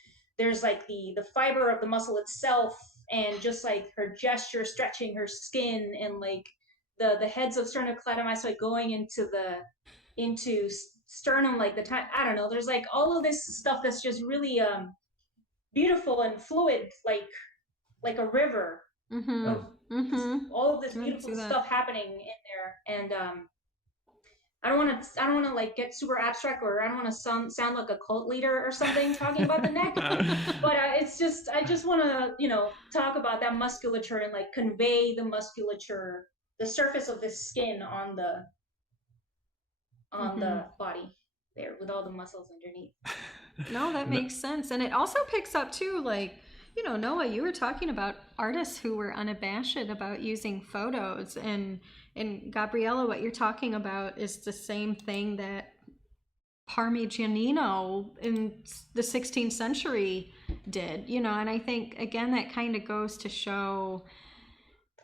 like the fiber of the muscle itself, and just like her gesture stretching her skin, and like the heads of sternocleidomastoid going into sternum, like the time, I don't know, there's like all of this stuff that's just really beautiful and fluid, like a river of all of this beautiful stuff happening in there. And I don't want to like get super abstract, or I don't want to sound like a cult leader or something talking about the neck. But it's just, I just want to, you know, talk about that musculature, and like convey the musculature, the surface of the skin on the body there, with all the muscles underneath. No, that makes sense. And it also picks up too, like, you know, Noah, you were talking about artists who were unabashed about using photos, and Gabriela, what you're talking about is the same thing that Parmigianino in the 16th century did, you know. And I think, again, that kind of goes to show,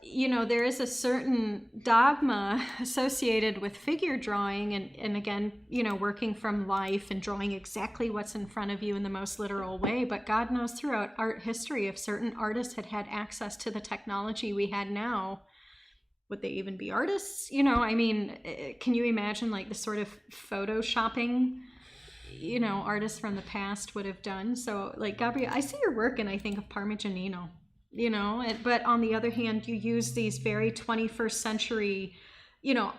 you know, there is a certain dogma associated with figure drawing, and again, you know, working from life and drawing exactly what's in front of you in the most literal way. But God knows, throughout art history, if certain artists had access to the technology we had now, would they even be artists? You know, I mean, can you imagine like the sort of photoshopping, you know, artists from the past would have done? So like, Gabrielle, I see your work and I think of Parmigianino, you know, but on the other hand, you use these very 21st century, you know,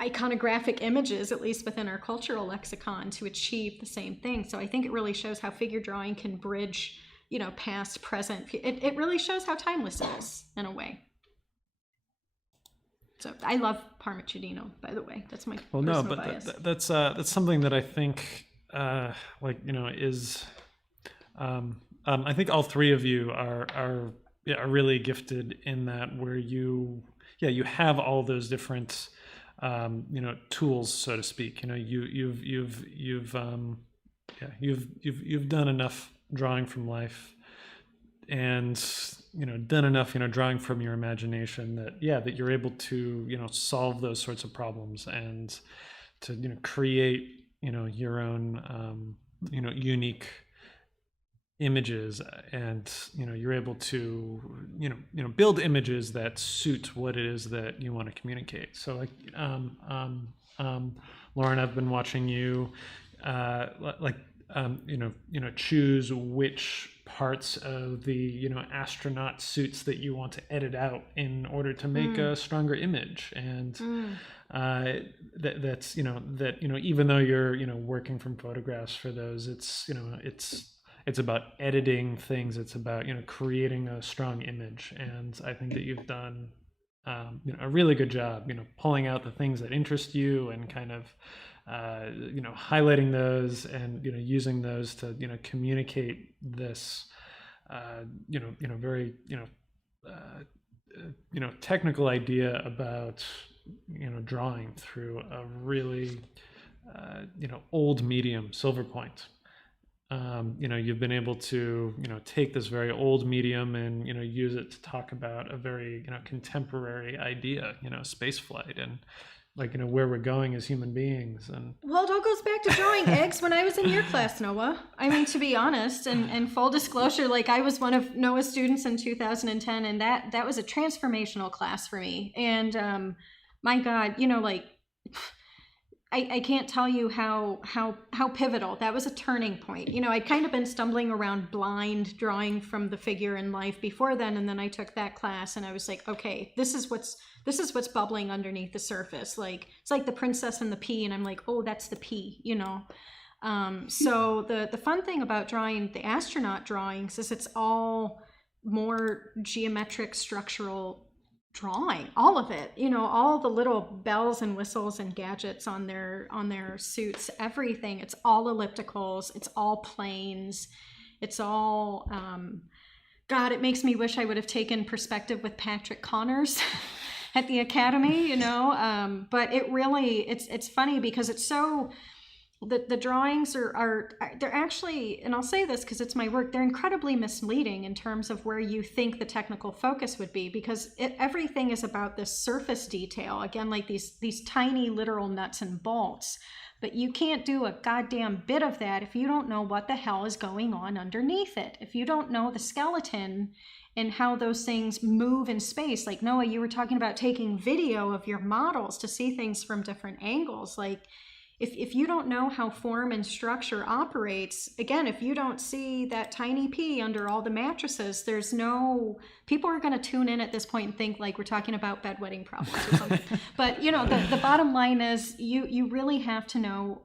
iconographic images, at least within our cultural lexicon, to achieve the same thing. So I think it really shows how figure drawing can bridge, you know, past, present. It really shows how timeless it is in a way. So I love Parmigianino, by the way. That's my personal bias. That's something that I think, like, you know, is, I think all three of you are really gifted in that, where you have all those different, you know, tools, so to speak. You know, you've done enough drawing from life, and, you know, done enough, you know, drawing from your imagination that you're able to, you know, solve those sorts of problems, and to, you know, create, you know, your own, you know, unique images, and, you know, you're able to, you know, build images that suit what it is that you want to communicate. So like, Lauren, I've been watching you, you know, choose which parts of the, you know, astronaut suits that you want to edit out in order to make a stronger image. And that's, you know, even though you're, you know, working from photographs for those, it's, you know, it's about editing things. It's about, you know, creating a strong image. And I think that you've done, you know, a really good job, you know, pulling out the things that interest you, and kind of, you know, highlighting those, and, you know, using those to, you know, communicate this, you know, very, you know, technical idea about, you know, drawing through a really, you know, old medium, silver point. You know, you've been able to, you know, take this very old medium and, you know, use it to talk about a very, you know, contemporary idea, you know, space flight, and, like, you know, where we're going as human beings. And well, it all goes back to drawing eggs when I was in your class, Noah. I mean, to be honest, and full disclosure, like, I was one of Noah's students in 2010, and that was a transformational class for me. And my God, you know, like, I can't tell you how pivotal. That was a turning point. You know, I'd kind of been stumbling around blind drawing from the figure in life before then, and then I took that class and I was like, okay, this is what's bubbling underneath the surface. Like it's like the princess and the pea, and I'm like, oh, that's the pea, you know. So the fun thing about drawing the astronaut drawings is it's all more geometric structural drawing, all of it, you know, all the little bells and whistles and gadgets on their suits, everything. It's all ellipticals, it's all planes, it's all God, it makes me wish I would have taken perspective with Patrick Connors at the academy, you know. But it really, it's funny because it's so, the drawings are they're actually, and I'll say this because it's my work, they're incredibly misleading in terms of where you think the technical focus would be, because everything is about this surface detail, again, like these tiny literal nuts and bolts. But you can't do a goddamn bit of that if you don't know what the hell is going on underneath it. If you don't know the skeleton and how those things move in space. Like Noah, you were talking about taking video of your models to see things from different angles. Like if you don't know how form and structure operates, again, if you don't see that tiny pea under all the mattresses, there's no, people are going to tune in at this point and think like we're talking about bedwetting problems or something. But, you know, the bottom line is you really have to know,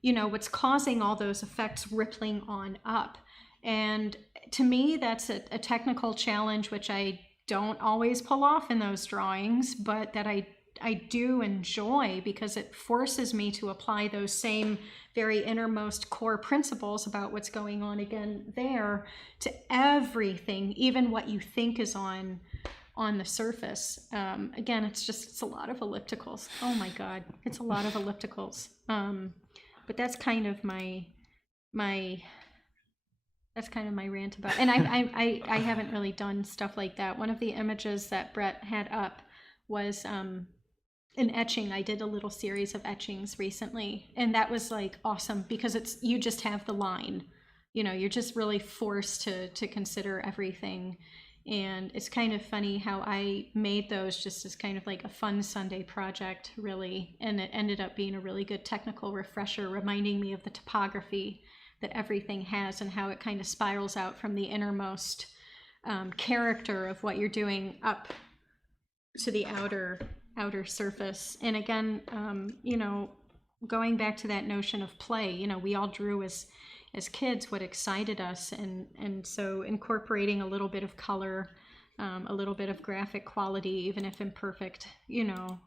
you know, what's causing all those effects rippling on up. And to me, that's a technical challenge, which I don't always pull off in those drawings, but that I do enjoy because it forces me to apply those same very innermost core principles about what's going on again there to everything, even what you think is on the surface. Again, it's a lot of ellipticals. Oh my God, it's a lot of ellipticals. But that's kind of my rant about, and I haven't really done stuff like that. One of the images that Brett had up was an etching. I did a little series of etchings recently, and that was like awesome because you just have the line, you know, you're just really forced to consider everything. And it's kind of funny how I made those just as kind of like a fun Sunday project, really, and it ended up being a really good technical refresher, reminding me of the topography that everything has and how it kind of spirals out from the innermost character of what you're doing up to the outer surface. And again, you know, going back to that notion of play, you know, we all drew as kids what excited us, and so incorporating a little bit of color, a little bit of graphic quality, even if imperfect, you know,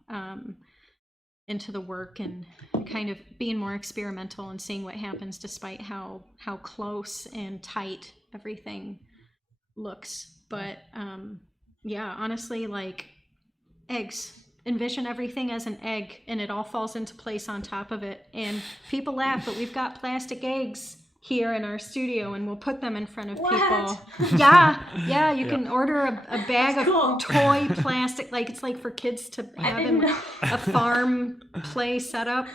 into the work, and kind of being more experimental and seeing what happens despite how close and tight everything looks. But yeah, honestly, like eggs, envision everything as an egg and it all falls into place on top of it. And people laugh, but we've got plastic eggs here in our studio and we'll put them in front of people. Yeah, you can order a bag of toy plastic, like it's like for kids to have a farm play setup.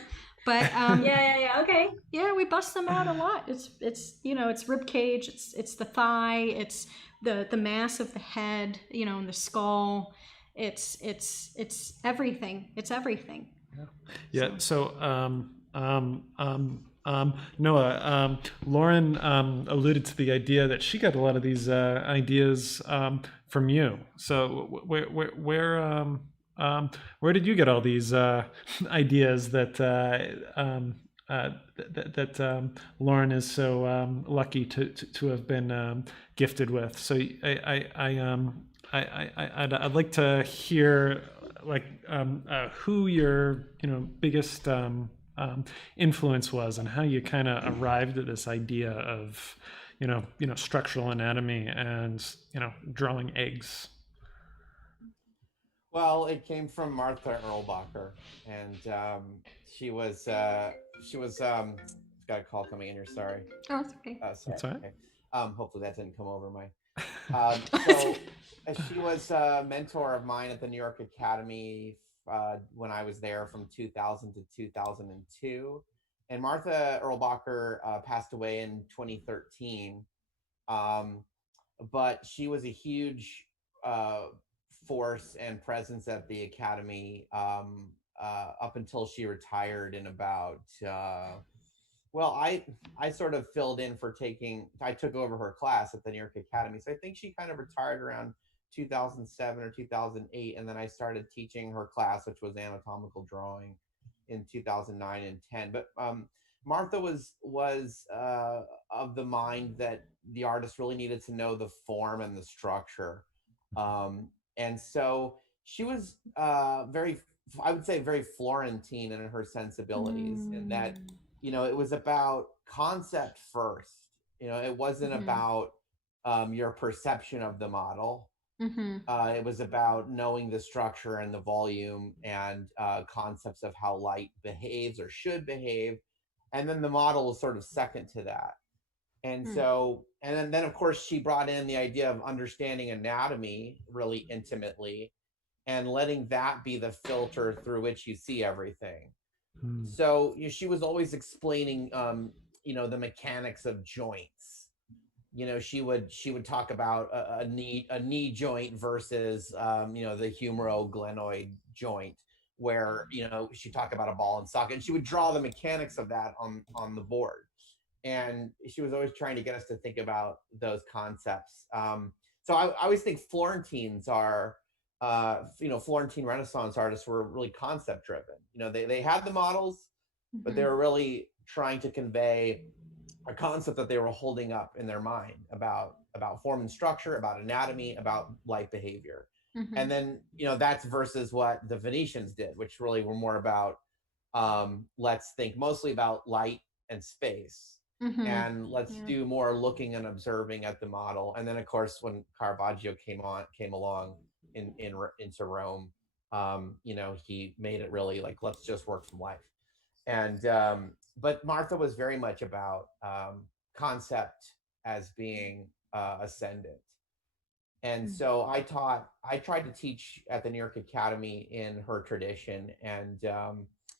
But okay. Yeah, we bust them out a lot. It's you know, it's rib cage, it's the thigh, it's the mass of the head, you know, and the skull. It's everything. It's everything. Yeah. So Noah, Lauren alluded to the idea that she got a lot of these ideas from you. So where did you get all these ideas that Lauren is so lucky to have been gifted with? So I'd like to hear like who your biggest influence was and how you kind of arrived at this idea of structural anatomy and drawing eggs. Well, it came from Martha Erlbacher, and she was got a call coming in here. Sorry. Oh, it's okay. Sorry. That's all right. Okay. Hopefully that didn't come over my. So she was a mentor of mine at the New York Academy when I was there from 2000 to 2002, and Martha Erlbacher passed away in 2013. But she was a huge force and presence at the Academy up until she retired in about well, I sort of filled in for I took over her class at the New York Academy. So I think she kind of retired around 2007 or 2008. And then I started teaching her class, which was anatomical drawing, in 2009 and 10. But Martha was of the mind that the artist really needed to know the form and the structure. And so she was very, I would say, very Florentine in her sensibilities, in that, you know, it was about concept first. You know, it wasn't about your perception of the model. It was about knowing the structure and the volume and concepts of how light behaves or should behave. And then the model was sort of second to that. And so, and then of course, she brought in the idea of understanding anatomy really intimately and letting that be the filter through which you see everything. So she was always explaining, you know, the mechanics of joints. You know, she would talk about a knee joint versus, you know, the humeroglenoid joint, where, you know, she talked about a ball and socket, and she would draw the mechanics of that on the board. And she was always trying to get us to think about those concepts. So I always think Florentines are, you know, Florentine Renaissance artists were really concept driven. You know, they had the models, but they were really trying to convey a concept that they were holding up in their mind about form and structure, about anatomy, about light behavior. And then, you know, that's versus what the Venetians did, which really were more about, let's think mostly about light and space. And let's do more looking and observing at the model. And then, of course, when Caravaggio came along into Rome, you know, he made it really like, let's just work from life. And but Martha was very much about concept as being ascendant. And so I tried to teach at the New York Academy in her tradition, and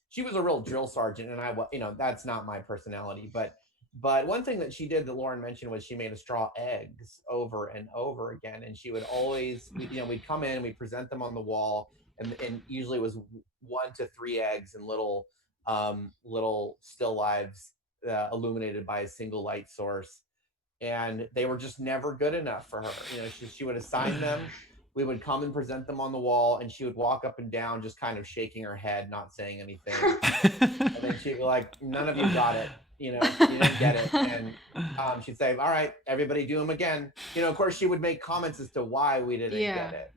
she was a real drill sergeant, and you know, that's not my personality, but one thing that she did that Lauren mentioned was she made us draw eggs over and over again. And she would always, you know, we'd come in, we'd present them on the wall, and usually it was 1 to 3 eggs and little still lives illuminated by a single light source. And they were just never good enough for her. You know, she would assign them. We would come and present them on the wall, and she would walk up and down, just kind of shaking her head, not saying anything. And then she'd be like, "None of you got it. You know, you didn't get it." And she'd say, "All right, everybody do them again." You know, of course, she would make comments as to why we didn't get it.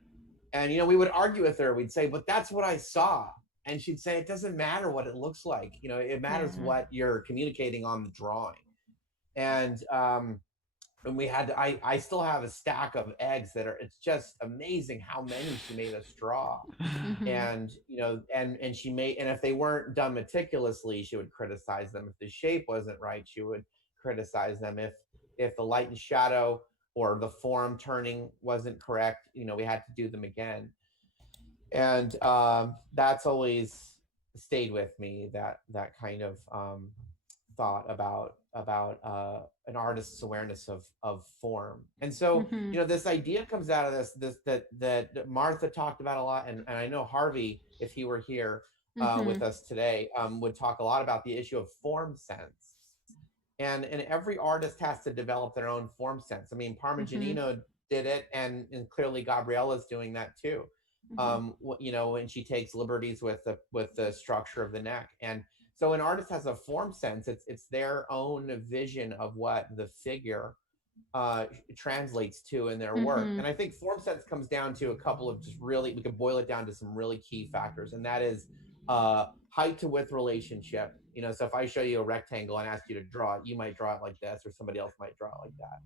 And, you know, we would argue with her. We'd say, "But that's what I saw." And she'd say, "It doesn't matter what it looks like. You know, it matters what you're communicating on the drawing." And we had I still have a stack of eggs that it's just amazing how many she made us draw. And, you know, and if they weren't done meticulously, she would criticize them. If the shape wasn't right, she would criticize them. If the light and shadow or the form turning wasn't correct, you know, we had to do them again. And that's always stayed with me, that kind of thought about an artist's awareness of form. And so, you know, this idea comes out of this that Martha talked about a lot, and I know Harvey, if he were here with us today, would talk a lot about the issue of form sense. And every artist has to develop their own form sense. I mean, Parmigianino did it, and clearly Gabriela's doing that too. You know, when she takes liberties with the structure of the neck. And so an artist has a form sense. It's their own vision of what the figure translates to in their work. And I think form sense comes down to a couple of we could boil it down to some really key factors. And that is height to width relationship. You know, so if I show you a rectangle and ask you to draw it, you might draw it like this, or somebody else might draw it like that.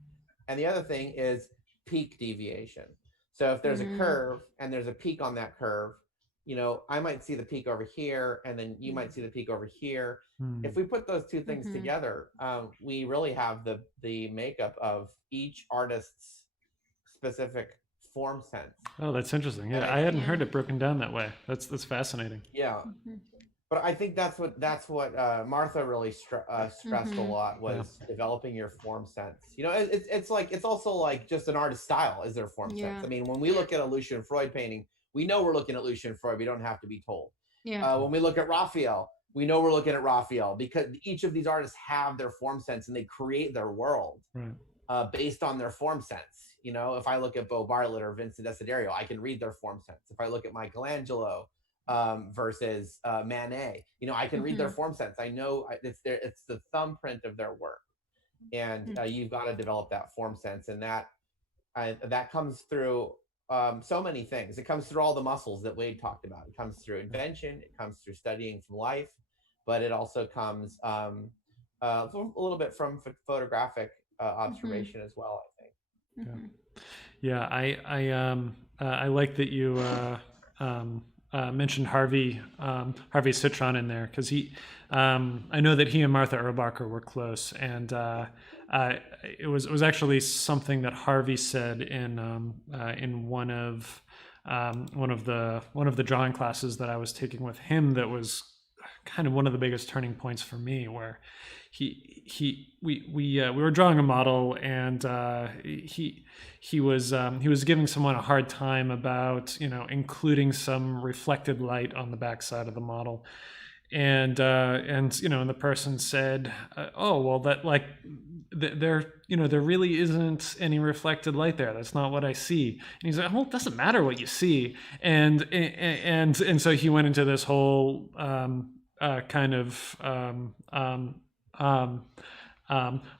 And the other thing is peak deviation. So if there's a curve and there's a peak on that curve, you know, I might see the peak over here, and then you might see the peak over here. If we put those two things together, we really have the makeup of each artist's specific form sense. Oh, that's interesting. Yeah, I hadn't heard it broken down that way. That's fascinating. Yeah. But I think that's what Martha really stressed a lot, was developing your form sense. You know, it's also like just an artist's style is their form sense. I mean, when we look at a Lucian Freud painting, we know we're looking at Lucian Freud. We don't have to be told. Yeah. When we look at Raphael, we know we're looking at Raphael because each of these artists have their form sense and they create their world based on their form sense. You know, if I look at Bo Bartlett or Vincent Desiderio, I can read their form sense. If I look at Michelangelo versus Manet, you know, I can read their form sense. I know it's the thumbprint of their work, and you've got to develop that form sense, and that comes through so many things. It comes through all the muscles that Wade talked about. It comes through invention. It comes through studying from life, but it also comes a little bit from photographic observation as well, I think. Yeah, I like that you mentioned Harvey Citron in there, because I know that he and Martha Erbacher were close, and it was actually something that Harvey said in one of the drawing classes that I was taking with him, that was kind of one of the biggest turning points for me, where we were drawing a model, and he was giving someone a hard time about, you know, including some reflected light on the backside of the model, and you know, and the person said, oh well, that, like, there really isn't any reflected light there. That's not what I see. And he's like, well, it doesn't matter what you see. And so he went into this whole kind of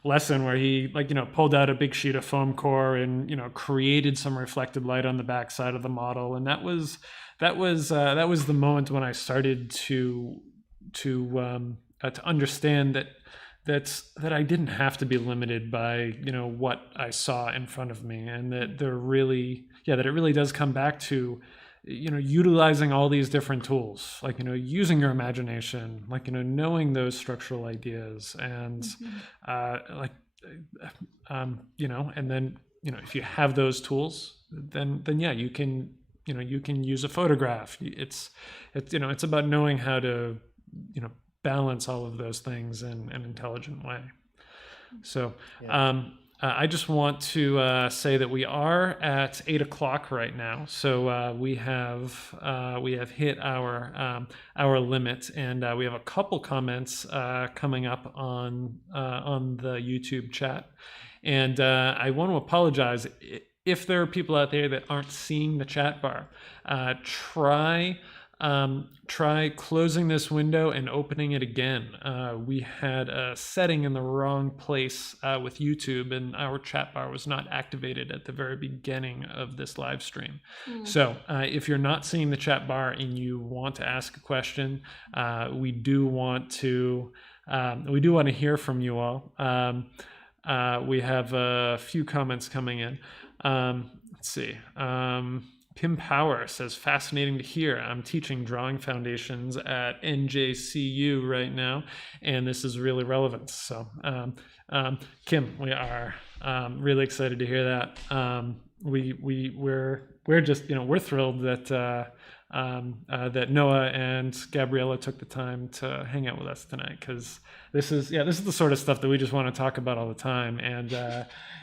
lesson where he, like, you know, pulled out a big sheet of foam core and, you know, created some reflected light on the backside of the model. And that was the moment when I started to understand that I didn't have to be limited by, you know, what I saw in front of me, and that it really does come back to, you know, utilizing all these different tools, like, you know, using your imagination, like, you know, knowing those structural ideas, and you know, and then, you know, if you have those tools, then yeah, you can use a photograph. It's you know, it's about knowing how to, you know, balance all of those things in an intelligent way. So I just want to say that we are at 8 o'clock right now. So we have hit our limit, and we have a couple comments coming up on the YouTube chat. And I want to apologize if there are people out there that aren't seeing the chat bar. Try closing this window and opening it again. We had a setting in the wrong place with YouTube, and our chat bar was not activated at the very beginning of this live stream. So if you're not seeing the chat bar and you want to ask a question, we do want to hear from you all. We have a few comments coming in. Let's see. Pim Power says, fascinating to hear. I'm teaching drawing foundations at NJCU right now, and this is really relevant. So, Kim, we are really excited to hear that. We're just, you know, we're thrilled that that Noah and Gabriela took the time to hang out with us tonight, because this is the sort of stuff that we just want to talk about all the time, and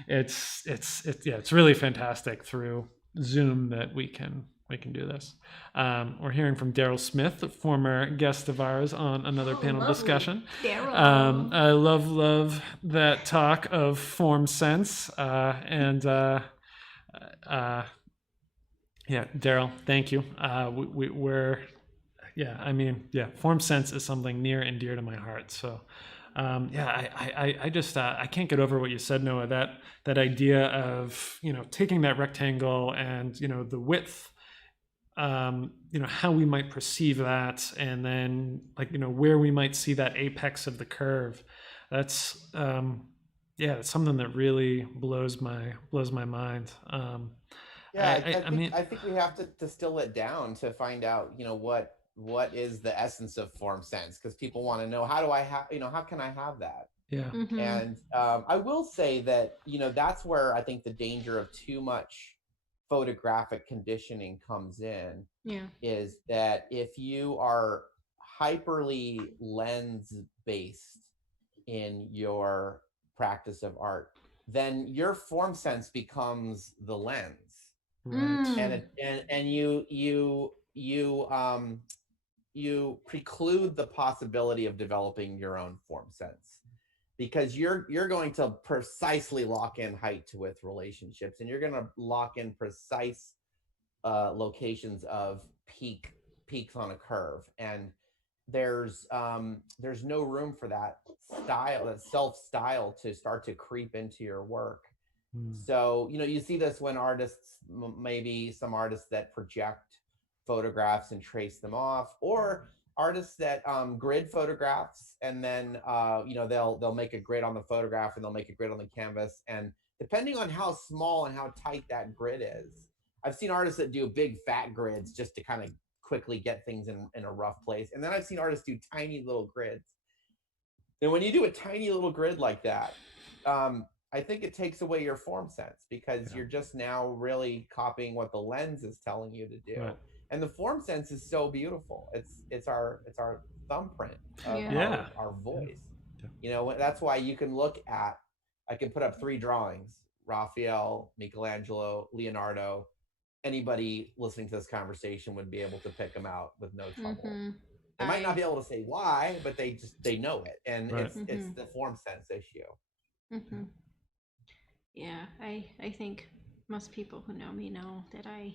it's really fantastic through Zoom that we can do this. We're hearing from Daryl Smith, a former guest of ours on another panel discussion. Daryl. I love that talk of form sense, and yeah, Daryl, thank you. Form sense is something near and dear to my heart. So I just I can't get over what you said, Noah, that idea of, you know, taking that rectangle and, you know, the width, you know, how we might perceive that, and then, like, you know, where we might see that apex of the curve. That's it's something that really blows my mind. I think we have to distill it down to find out, you know, what is the essence of form sense, because people want to know, how do I have, you know, how can I have that? Yeah. And I will say that, you know, that's where I think the danger of too much photographic conditioning comes in. Is that if you are hyperly lens based in your practice of art, then your form sense becomes the lens. Right. And you you preclude the possibility of developing your own form sense, because you're going to precisely lock in height with relationships, and you're going to lock in precise locations of peaks on a curve, and there's no room for that self style to start to creep into your work. So you see this when artists, maybe some artists that project photographs and trace them off, or artists that grid photographs, and then they'll make a grid on the photograph and they'll make a grid on the canvas, and depending on how small and how tight that grid is, I've seen artists that do big fat grids just to kind of quickly get things in a rough place, and then I've seen artists do tiny little grids. And when you do a tiny little grid like that, I think it takes away your form sense, because you're just now really copying what the lens is telling you to do. Right. And the form sense is so beautiful. It's our thumbprint of our voice. That's why you can I can put up 3 drawings: Raphael, Michelangelo, Leonardo. Anybody listening to this conversation would be able to pick them out with no trouble. They might not be able to say why, but they know it, and it's the form sense issue. Yeah, I think most people who know me know that I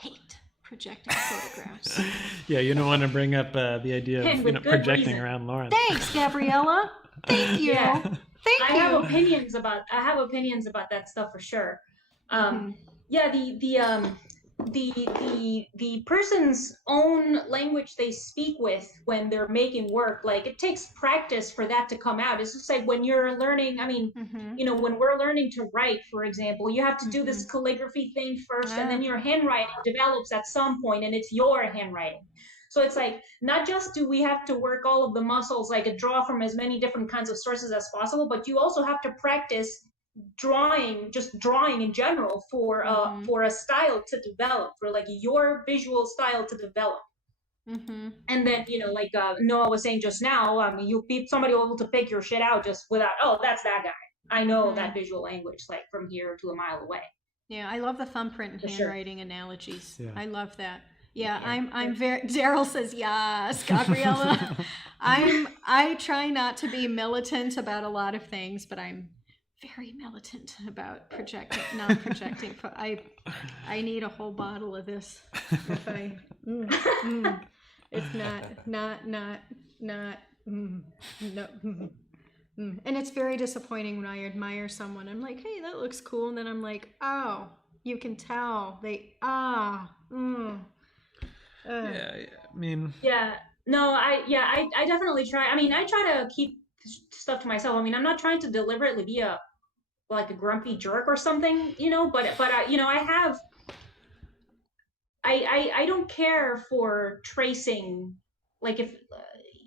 hate projecting photographs. Yeah, you don't want to bring up the idea of projecting around Lauren. Thanks, Gabriela. Thank you. Yeah. Thank you. I have opinions about that stuff for sure. Yeah, the person's own language they speak with when they're making work, like, it takes practice for that to come out. It's just like when you're learning, I mean, when we're learning to write, for example, you have to do this calligraphy thing first, and then your handwriting develops at some point, and it's your handwriting. So it's like, not just do we have to work all of the muscles, like draw from as many different kinds of sources as possible, but you also have to practice drawing in general for a style to develop, for like your visual style to develop. And then like Noah was saying just now, you'll be somebody able to pick your shit out just without, oh, that's that guy, I know that visual language, like from here to a mile away. Yeah, I love the thumbprint and handwriting analogies. I love that. I'm very, Daryl says yes, Gabriela. I try not to be militant about a lot of things, but I'm very militant about not projecting. I need a whole bottle of this. If it's not. And it's very disappointing when I admire someone. I'm like, hey, that looks cool, and then I'm like, oh, you can tell I mean. Yeah. No, I definitely try. I mean, I try to keep stuff to myself. I mean, I'm not trying to deliberately be a grumpy jerk or something, but I don't care for tracing, like, if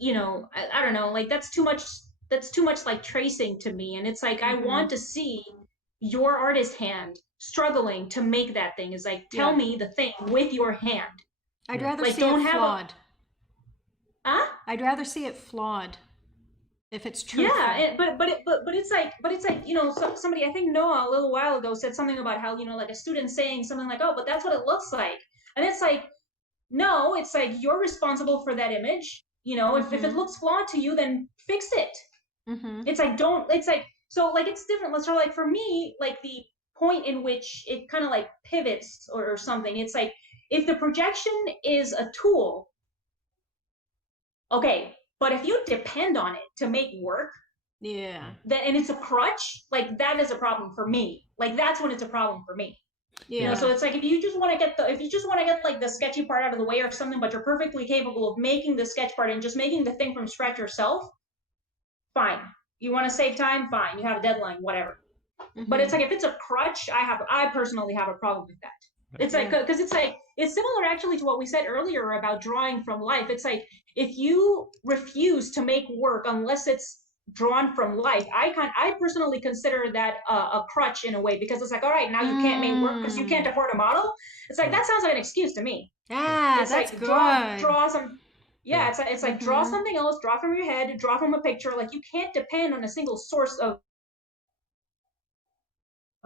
I don't know, like, that's too much like tracing to me. And it's like, I want to see your artist hand struggling to make that thing. Is like, tell me the thing with your hand. I'd rather see it flawed. I'd rather see it flawed. If it's true. Yeah, but it's like somebody, I think Noah a little while ago said something about how like a student saying something like, oh, but that's what it looks like, and it's like, no, it's like, you're responsible for that image. If it looks flawed to you, then fix it. It's like, so like, it's different. So like, for me, like, the point in which it kind of like pivots or something, it's like, if the projection is a tool, okay. But if you depend on it to make work, and it's a crutch, like, that is a problem for me. Like, that's when it's a problem for me. So it's like, if you just want to get like the sketchy part out of the way or something, but you're perfectly capable of making the sketch part and just making the thing from scratch yourself, fine. You want to save time, fine. You have a deadline, whatever. But it's like, if it's a crutch, I personally have a problem with that. It's like, because it's like, it's similar actually to what we said earlier about drawing from life. It's like, if you refuse to make work unless it's drawn from life, I personally consider that a crutch in a way, because it's like, all right, now you can't make work because you can't afford a model. It's like, that sounds like an excuse to me. It's that's like, good. Draw some. Yeah, it's like, draw something else, draw from your head, draw from a picture. Like, you can't depend on a single source of.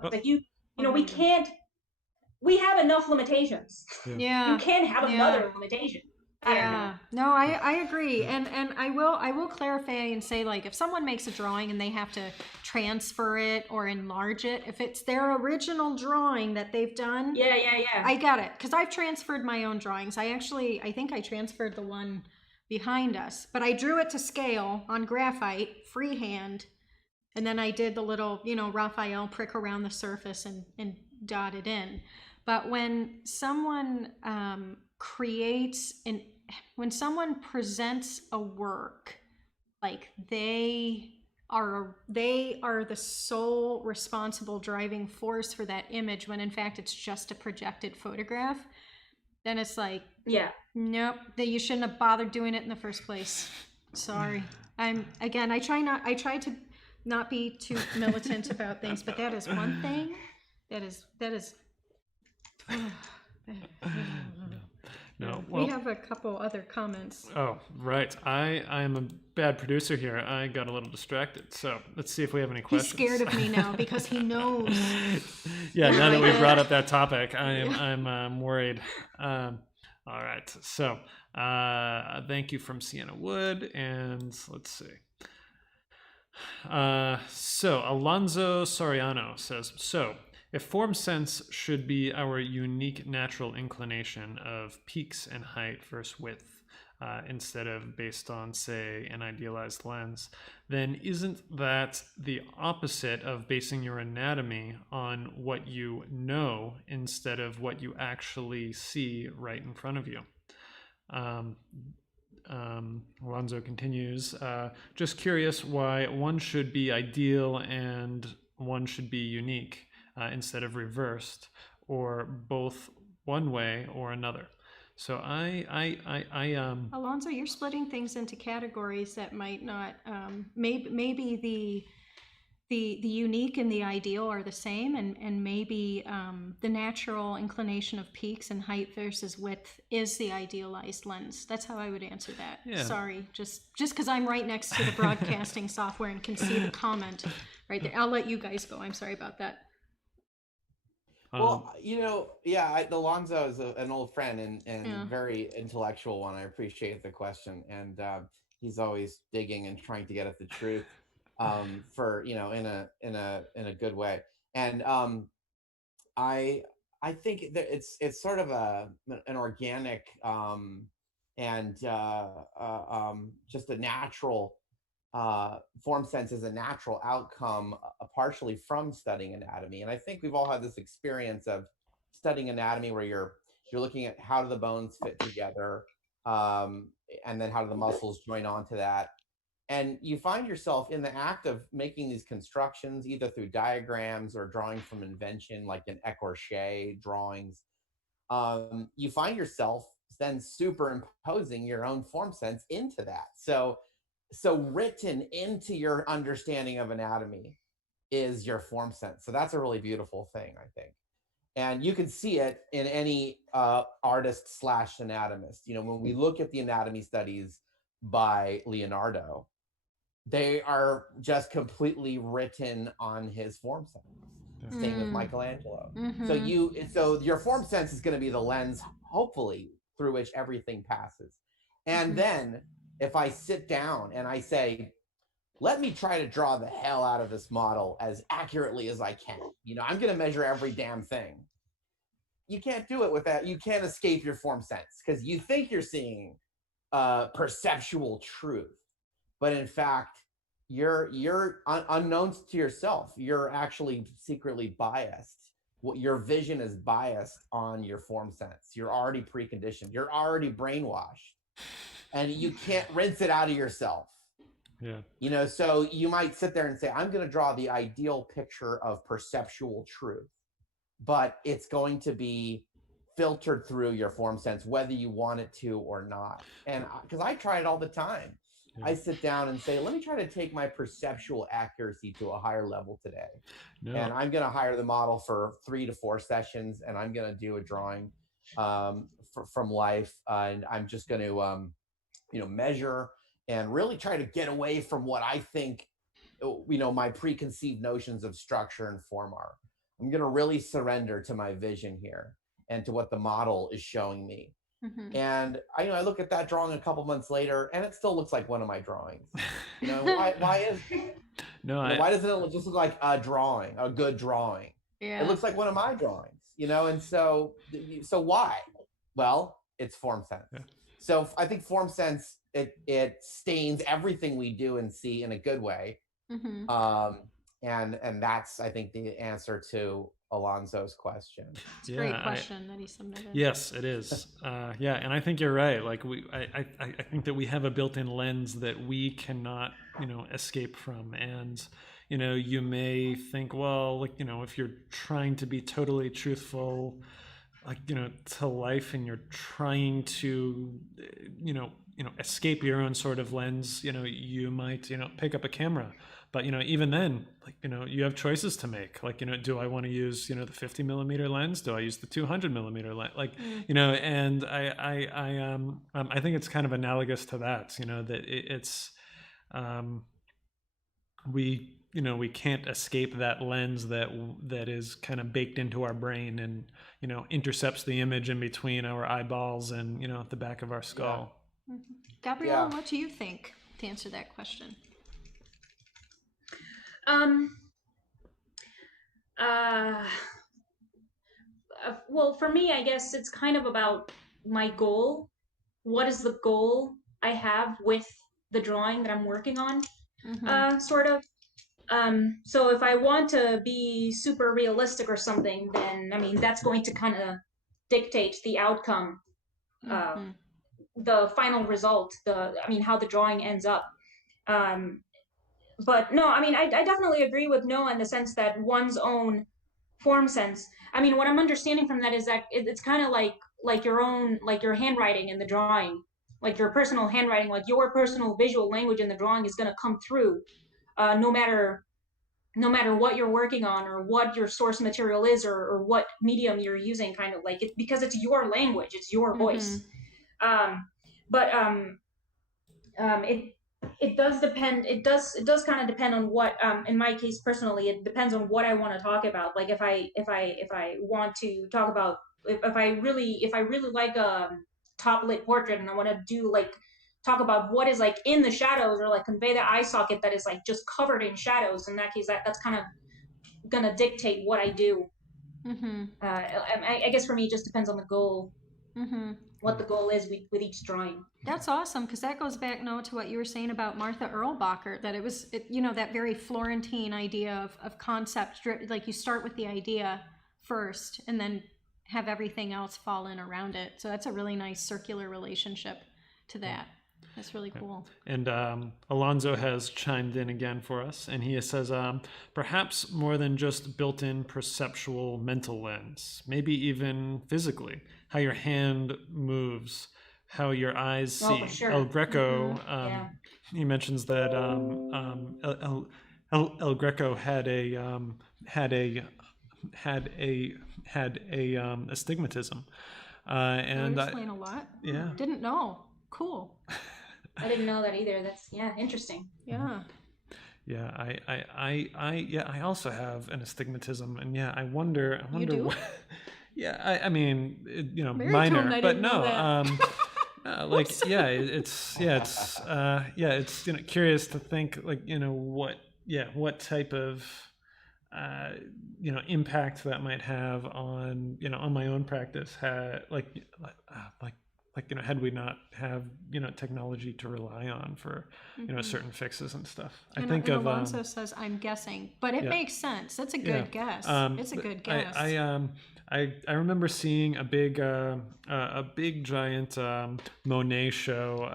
Like, we can't. We have enough limitations. Yeah. You can't have another limitation. I don't know. Yeah, no, I agree, and I will clarify and say, like, if someone makes a drawing and they have to transfer it or enlarge it, if it's their original drawing that they've done, Yeah. I get it, because I've transferred my own drawings. I think I transferred the one behind us, but I drew it to scale on graphite freehand, and then I did the little, Raphael prick around the surface and dot it in. But when someone when someone presents a work, like they are the sole responsible driving force for that image, when in fact it's just a projected photograph, then it's like, Yeah. nope, that you shouldn't have bothered doing it in the first place. Sorry. I try to not be too militant about things, but that is one thing that is No, we well, have a couple other comments. oh, right. I am a bad producer here. I got a little distracted. So let's see if we have any He's questions. scared of me now because he knows. Yeah, Yeah, now that I we did. brought up that topic, I'm worried. All right. So thank you from Sienna Wood, and let's see. So Alonzo Soriano says, so if form sense should be our unique natural inclination of peaks and height versus width, instead of based on, say, an idealized lens, then isn't that the opposite of basing your anatomy on what you know instead of what you actually see right in front of you? Alonzo continues, just curious why one should be ideal and one should be unique, instead of reversed, or both one way or another. So Alonzo, you're splitting things into categories that might not. Maybe the unique and the ideal are the same, and maybe the natural inclination of peaks and height versus width is the idealized lens. That's how I would answer that. Yeah. Sorry, just because I'm right next to the broadcasting software and can see the comment right there. I'll let you guys go. I'm sorry about that. Well, Alonzo is an old friend and Yeah. very intellectual one. I appreciate the question, and he's always digging and trying to get at the truth, for in a good way. And I think that it's sort of an organic and just a natural form sense is a natural outcome, partially from studying anatomy. And I think we've all had this experience of studying anatomy where you're looking at how do the bones fit together, and then how do the muscles join onto that. And you find yourself in the act of making these constructions, either through diagrams or drawing from invention, like in écorché drawings. You find yourself then superimposing your own form sense into that. So written into your understanding of anatomy is your form sense. So that's a really beautiful thing, I think. And you can see it in any artist / anatomist. When we look at the anatomy studies by Leonardo, they are just completely written on his form sense. Same with Michelangelo. So your form sense is going to be the lens, hopefully, through which everything passes. And then if I sit down and I say, let me try to draw the hell out of this model as accurately as I can. I'm going to measure every damn thing. You can't do it with that. You can't escape your form sense because you think you're seeing perceptual truth, but in fact, you're unknowns to yourself. You're actually secretly biased. Your vision is biased on your form sense. You're already preconditioned. You're already brainwashed, and you can't rinse it out of yourself. Yeah. So you might sit there and say, I'm going to draw the ideal picture of perceptual truth, but it's going to be filtered through your form sense, whether you want it to or not. And because I try it all the time. I sit down and say, let me try to take my perceptual accuracy to a higher level today. And I'm going to hire the model for 3 to 4 sessions, and I'm going to do a drawing from life. And I'm just going to, measure and really try to get away from what I think, my preconceived notions of structure and form are. I'm going to really surrender to my vision here and to what the model is showing me. Mm-hmm. And I look at that drawing a couple months later, and it still looks like one of my drawings. Why is No, why doesn't it just look like a drawing, a good drawing? Yeah. It looks like one of my drawings, and so why? Well, it's form sense. Yeah. So I think form sense, it stains everything we do and see in a good way. Mm-hmm. And that's, I think, the answer to Alonzo's question. It's a great question that he submitted. Yes, it is. Yeah, and I think you're right. Like I think that we have a built-in lens that we cannot, escape from. And, you may think, well, like, if you're trying to be totally truthful, like, to life, and you're trying to, escape your own sort of lens, you might, pick up a camera. But, even then, like, you have choices to make. Like, do I want to use, the 50 millimeter lens? Do I use the 200 millimeter lens? Like, and I think it's kind of analogous to that, that it's, we can't escape that lens that is kind of baked into our brain and, intercepts the image in between our eyeballs and, the back of our skull. Yeah. Mm-hmm. Gabriela, what do you think to answer that question? Well, for me, I guess it's kind of about my goal. What is the goal I have with the drawing that I'm working on? Sort of. So if I want to be super realistic or something, then, I mean, that's going to kind of dictate the outcome, the final result, how the drawing ends up. But no, I mean, I definitely agree with Noah in the sense that one's own form sense. I mean, what I'm understanding from that is that it's kind of like your own, like your handwriting in the drawing, like your personal handwriting, like your personal visual language in the drawing is going to come through, no matter what you're working on or what your source material is or what medium you're using, kind of like it, because it's your language, it's your voice. It does depend. It does kind of depend on what. In my case personally, it depends on what I want to talk about. Like if I want to talk about if I really like a top lit portrait and I want to do like talk about what is like in the shadows or like convey the eye socket that is like just covered in shadows. In that case, that's kind of gonna dictate what I do. I guess for me, it just depends on the goal. What the goal is with each drawing. That's awesome, because that goes back, Noah, to what you were saying about Martha Erlbacher, that it was, that very Florentine idea of concept, like you start with the idea first and then have everything else fall in around it. So that's a really nice circular relationship to that. That's really cool. And Alonzo has chimed in again for us, and he says, perhaps more than just built-in perceptual mental lens, maybe even physically, how your hand moves, how your eyes see. Sure. El Greco, he mentions that El Greco had astigmatism, and that would explain a lot. Yeah, didn't know. Cool. I didn't know that either. That's interesting. Yeah. Yeah, I also have an astigmatism, and I wonder. You do? What, I mean, Baritone, minor, I but didn't know like, it's curious to think, like, what type of, impact that might have on, on my own practice, had had we not have technology to rely on for certain fixes and stuff. I think of Alonso says I'm guessing, but it makes sense. That's a good guess. It's a good guess. I remember seeing a big giant Monet show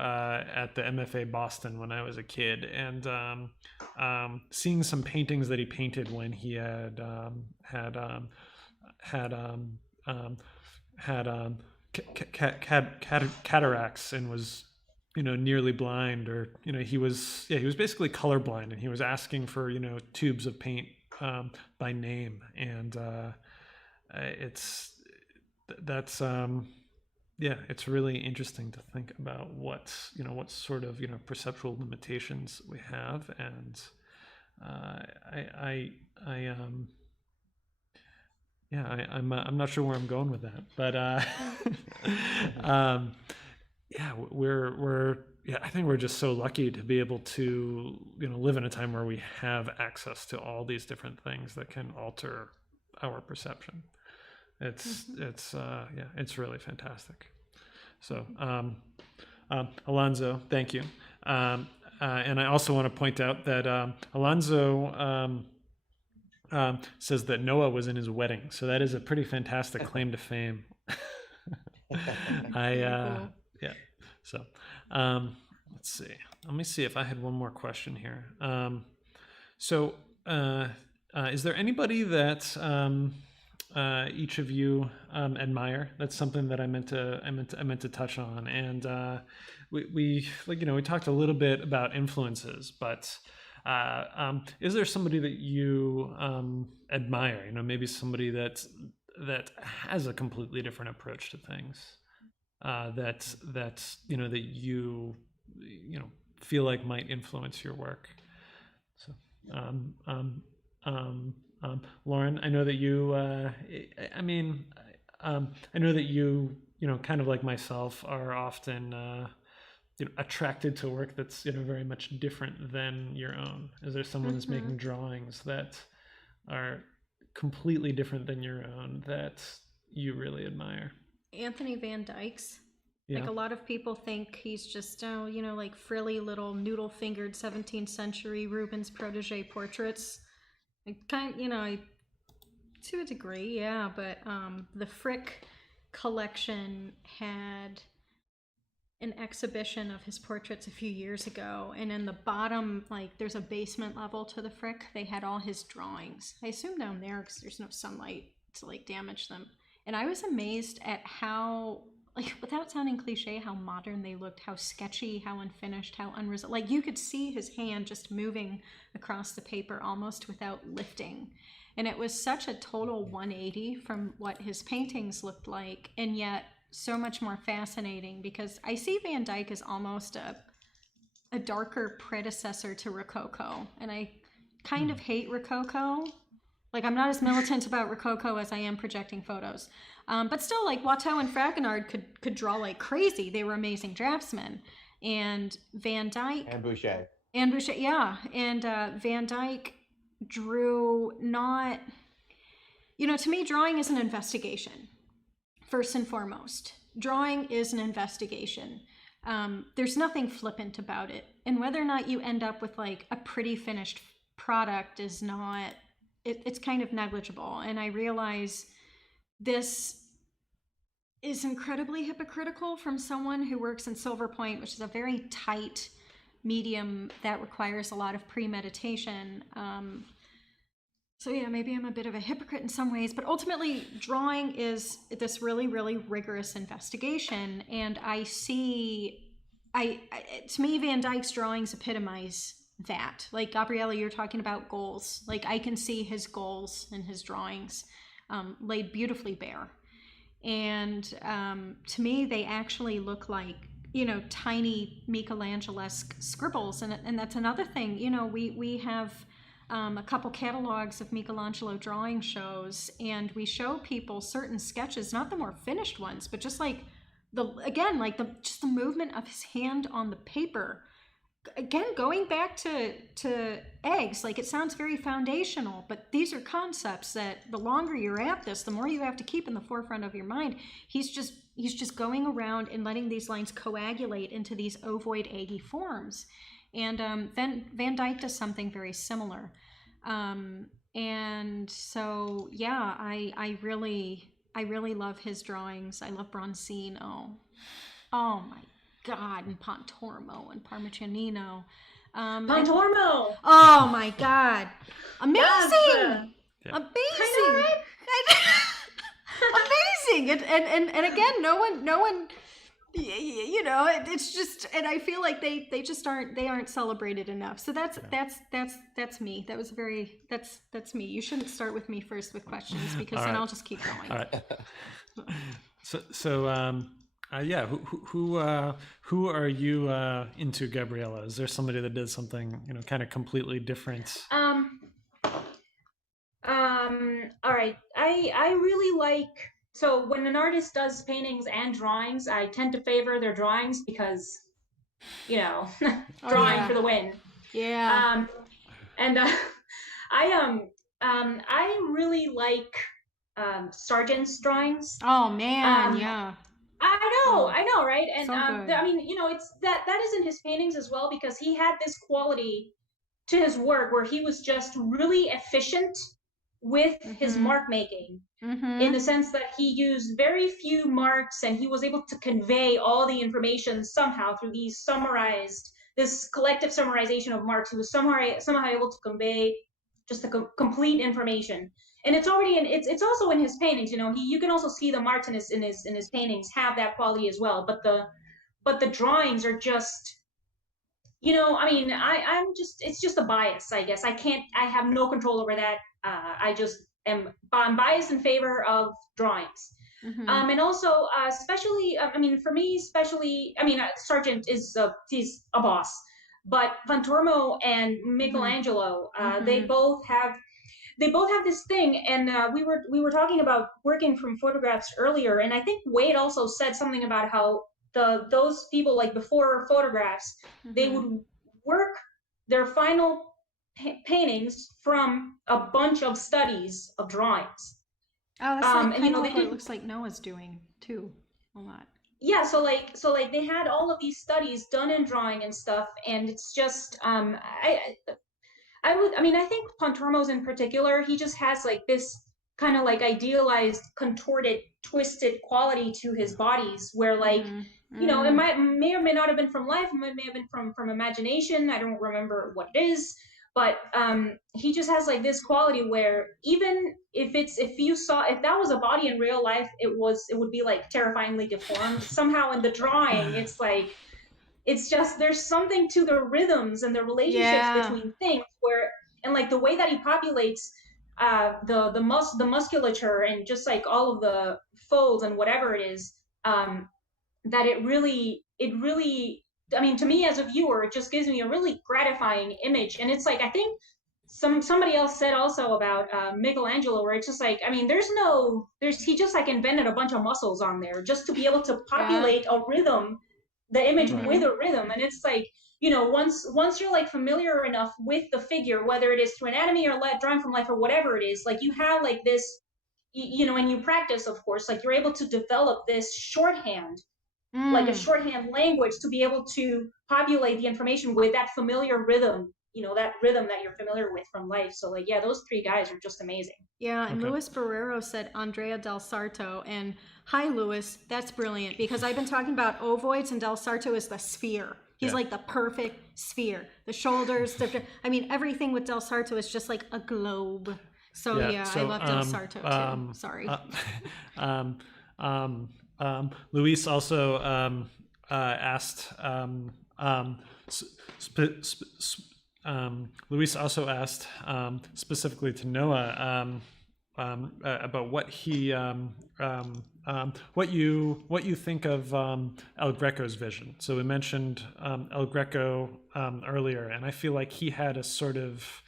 at the MFA Boston when I was a kid, and seeing some paintings that he painted when he had cataracts and was nearly blind, or he was basically colorblind, and he was asking for tubes of paint by name, and it's really interesting to think about what sort of perceptual limitations we have, and Yeah, I'm not sure where I'm going with that, but yeah, yeah, I think we're just so lucky to be able to live in a time where we have access to all these different things that can alter our perception. It's yeah, it's really fantastic. So Alonzo, thank you. And I also want to point out that Alonzo says that Noah was in his wedding, so that is a pretty fantastic claim to fame. Cool. Yeah. So let's see. Let me see if I had one more question here. So is there anybody that each of you admire? That's something that I meant to touch on, and we we talked a little bit about influences, but is there somebody that you admire? Maybe somebody that has a completely different approach to things, that you feel like might influence your work. So Lauren, I know that you I mean I know that you kind of like myself are often attracted to work that's very much different than your own. Is there someone that's making drawings that are completely different than your own that you really admire? Anthony Van Dyke's. Yeah. Like, a lot of people think he's just like frilly little noodle fingered 17th century Rubens protege portraits. To a degree, yeah, but the Frick collection had an exhibition of his portraits a few years ago, and in the bottom, like, there's a basement level to the Frick. They had all his drawings. I assume down there, because there's no sunlight to like damage them. And I was amazed at how, like, without sounding cliche, how modern they looked, how sketchy, how unfinished, how unresolved. Like, you could see his hand just moving across the paper almost without lifting. And it was such a total 180 from what his paintings looked like, and yet so much more fascinating, because I see Van Dyke as almost a darker predecessor to Rococo. And I kind of hate Rococo. Like, I'm not as militant about Rococo as I am projecting photos. But still, like, Watteau and Fragonard could draw like crazy. They were amazing draftsmen. And Van Dyke... And Boucher. And Boucher, yeah. And Van Dyke drew not... to me, drawing is an investigation, first and foremost. Drawing is an investigation. There's nothing flippant about it. And whether or not you end up with, like, a pretty finished product is not... It's kind of negligible. And I realize this is incredibly hypocritical from someone who works in silver point, which is a very tight medium that requires a lot of premeditation. So yeah, maybe I'm a bit of a hypocrite in some ways, but ultimately drawing is this really, really rigorous investigation. And to me, Van Dyke's drawings epitomize that. Like, Gabriela, you're talking about goals. Like, I can see his goals in his drawings laid beautifully bare. And to me, they actually look like, tiny Michelangelo-esque scribbles. And that's another thing. We have a couple catalogs of Michelangelo drawing shows, and we show people certain sketches, not the more finished ones, but just like just the movement of his hand on the paper. Again, going back to eggs, like, it sounds very foundational, but these are concepts that the longer you're at this, the more you have to keep in the forefront of your mind. He's just going around and letting these lines coagulate into these ovoid, eggy forms. And then Van Dyke does something very similar. And so, yeah, I really love his drawings. I love Bronzino. Oh my God, and Pontormo and Parmigianino. Pontormo! Oh my God. Amazing! Yes. Yeah. Amazing! Amazing! And again, no one it's just, and I feel like they aren't celebrated enough. So that's me. That's me. You shouldn't start with me first with questions, because then I'll just keep going. All right. So yeah, who are you into, Gabriela? Is there somebody that did something kind of completely different? All right. I really like, so when an artist does paintings and drawings, I tend to favor their drawings because, you know, Oh, drawing yeah. for the win. Yeah. Um, and I I really like Sargent's drawings. Oh, man. Um, Yeah. I Oh, know, right? And so good. I mean, you know, it's that is in his paintings as well because he had this quality to his work where he was just really efficient with his Mm-hmm. mark making in Mm-hmm. the sense that he used very few marks and he was able to convey all the information somehow through these summarized this collective summarization of marks. He was somehow able to convey just the complete information, and it's already in it's also in his paintings. You know, you can also see the marks in his paintings have that quality as well, but the drawings are just, you know, I mean, I'm just, it's just a bias, I guess. I have no control over that. I'm biased in favor of drawings. Mm-hmm. And also, especially, I mean, for me, especially, I mean, Sargent is, he's a boss, but Vantormo and Mm-hmm. Michelangelo, Mm-hmm. they both have this thing, and we were talking about working from photographs earlier, and I think Wade also said something about how those people, like before photographs, they Mm-hmm. would work their final paintings from a bunch of studies of drawings. Oh, that's like And you kind of know, they like what it did, looks like Noah's doing too, a lot. yeah, so like they had all of these studies done in drawing and stuff, and it's just I mean, I think Pontormo's in particular, he just has like this kind of like idealized, contorted, twisted quality to his bodies where like, Mm-hmm. you know, it Mm. may or may not have been from life, it may have been from imagination. I don't remember what it is, but he just has like this quality where even if you saw, if that was a body in real life, it would be like terrifyingly deformed. Somehow in the drawing, it's like it's just there's something to the rhythms and the relationships Yeah. between things where, and like the way that he populates the musculature and just like all of the folds and whatever it is, that it really, I mean, to me as a viewer, it just gives me a really gratifying image. And it's like, I think somebody else said also about Michelangelo, where it's just like, I mean, there's he just like invented a bunch of muscles on there just to be able to Yeah. populate a rhythm, the image Right. with a rhythm. And it's like, you know, once you're like familiar enough with the figure, whether it is through anatomy or drawing from life or whatever it is, like you have like this, you know, and you practice, of course, like you're able to develop this shorthand, like a Mm. shorthand language to be able to populate the information with that familiar rhythm, you know, that rhythm that you're familiar with from life. So like, yeah, those three guys are just amazing. Yeah, and Okay. Luis Barrero said Andrea Del Sarto. And hi, Luis. That's brilliant because I've been talking about ovoids, and Del Sarto is the sphere. He's Yeah. like the perfect sphere. The shoulders, I mean, everything with Del Sarto is just like a globe. So yeah, I love Del Sarto too. Sorry. Um, Luis also asked. Luis also asked specifically to Noah about what he what you think of El Greco's vision. So we mentioned El Greco earlier, and I feel like he had a sort of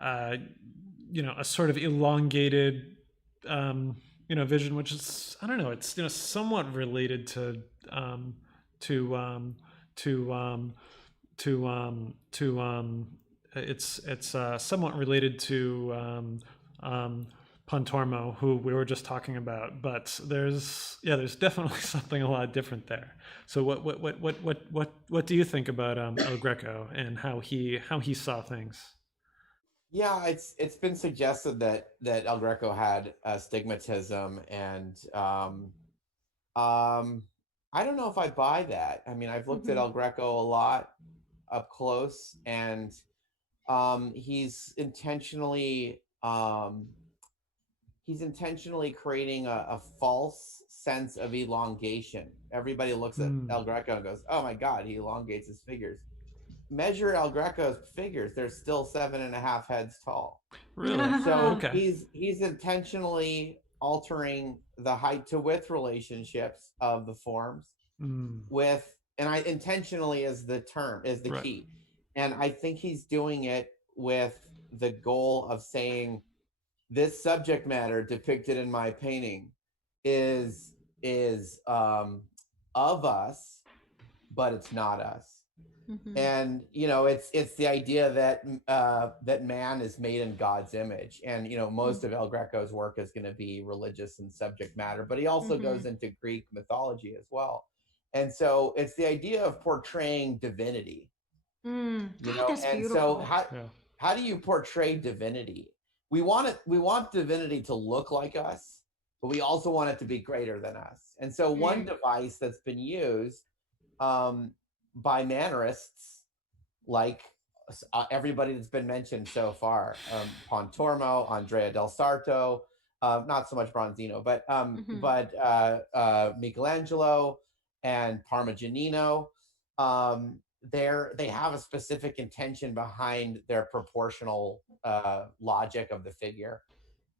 a sort of elongated vision, which is, I don't know, it's somewhat related to to um, to um, it's somewhat related to Pontormo, who we were just talking about, but there's definitely something a lot different there. So what do you think about El Greco and how he saw things? Yeah, it's been suggested that El Greco had astigmatism, and I don't know if I buy that. I mean, I've looked at Mhm. El Greco a lot up close, and he's intentionally creating a false sense of elongation. Everybody looks at Mm, El Greco and goes, "Oh my God, he elongates his figures." Measure El Greco's figures; they're still 7.5 heads tall. really? So Okay. he's intentionally altering the height to width relationships of the forms Mm, with, and I intentionally is the term, is the right. key. And I think he's doing it with the goal of saying this subject matter depicted in my painting is of us, but it's not us. And it's the idea that that man is made in God's image, and most of El Greco's work is going to be religious and subject matter, but he also goes into Greek mythology as well. And so it's the idea of portraying divinity, That's and beautiful. so how do you portray divinity? We want divinity to look like us, but we also want it to be greater than us. And so one device that's been used by mannerists, like everybody that's been mentioned so far, Pontormo, Andrea del Sarto, not so much Bronzino, but Michelangelo and Parmigianino. They have a specific intention behind their proportional logic of the figure.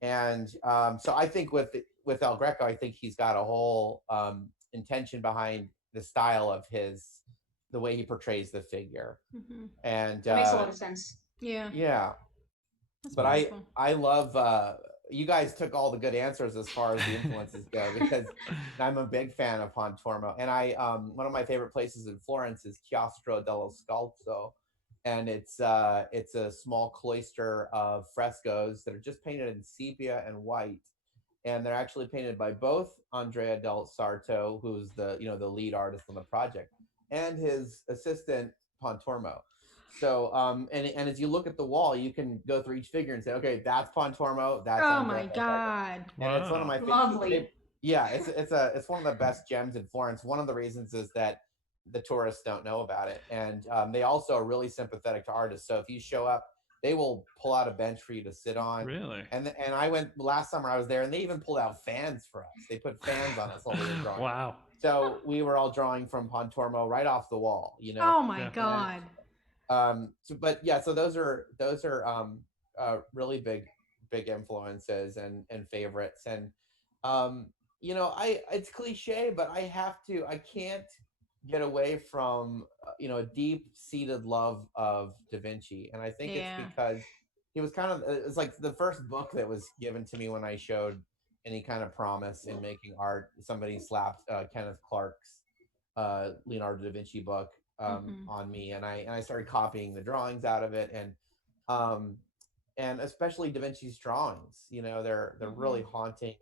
And so I think with El Greco, I think he's got a whole intention behind the style of the way he portrays the figure. And That makes a lot of sense. Yeah. That's But beautiful. I love you guys took all the good answers as far as the influences go, because I'm a big fan of Pontormo. And I one of my favorite places in Florence is Chiostro dello Scalzo. And it's a small cloister of frescoes that are just painted in sepia and white. And they're actually painted by both Andrea del Sarto, who's the lead artist on the project, and his assistant Pontormo. So and as you look at the wall, you can go through each figure and say, okay, that's Pontormo, that's Oh Andrea my del Sarto. God. And it's one of my Lovely. yeah, it's one of the best gems in Florence. One of the reasons is that the tourists don't know about it, and they also are really sympathetic to artists. So if you show up, they will pull out a bench for you to sit on. Really? And I went last summer. I was there, and they even pulled out fans for us. They put fans on us while we were drawing. Wow. So we were all drawing from Pontormo right off the wall. Oh my God. So those are really big influences and favorites. And it's cliche, but I can't get away from a deep-seated love of Da Vinci. And I think it's because he was it's like the first book that was given to me when I showed any kind of promise in making art. Somebody slapped Kenneth Clark's Leonardo da Vinci book on me, and I started copying the drawings out of it, and especially Da Vinci's drawings. They're really haunting,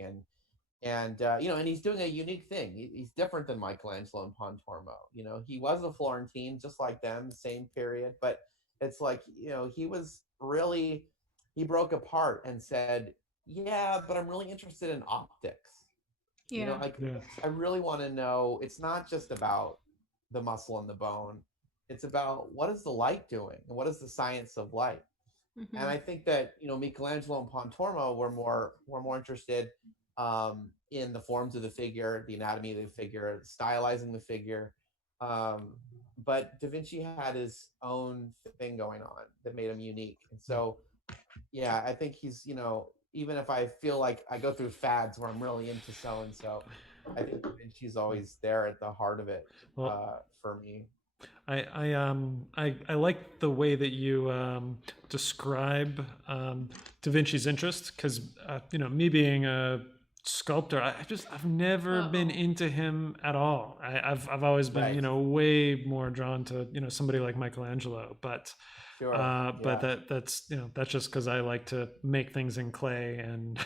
and he's doing a unique thing. He's different than Michelangelo and Pontormo. He was a Florentine, just like them, same period, but it's like he broke apart and said, yeah, but I'm really interested in optics. I really want to know. It's not just about the muscle and the bone. It's about what is the light doing and what is the science of light. And I think that Michelangelo and Pontormo were more interested in the forms of the figure, the anatomy of the figure, stylizing the figure. But Da Vinci had his own thing going on that made him unique. And so, yeah, I think he's even if I feel like I go through fads where I'm really into so and so, I think Da Vinci's always there at the heart of it for me. I like the way that you describe Da Vinci's interest, because me being a sculptor, I've never been into him at all. I've always been way more drawn to somebody like Michelangelo, but Sure. But that's just because I like to make things in clay, and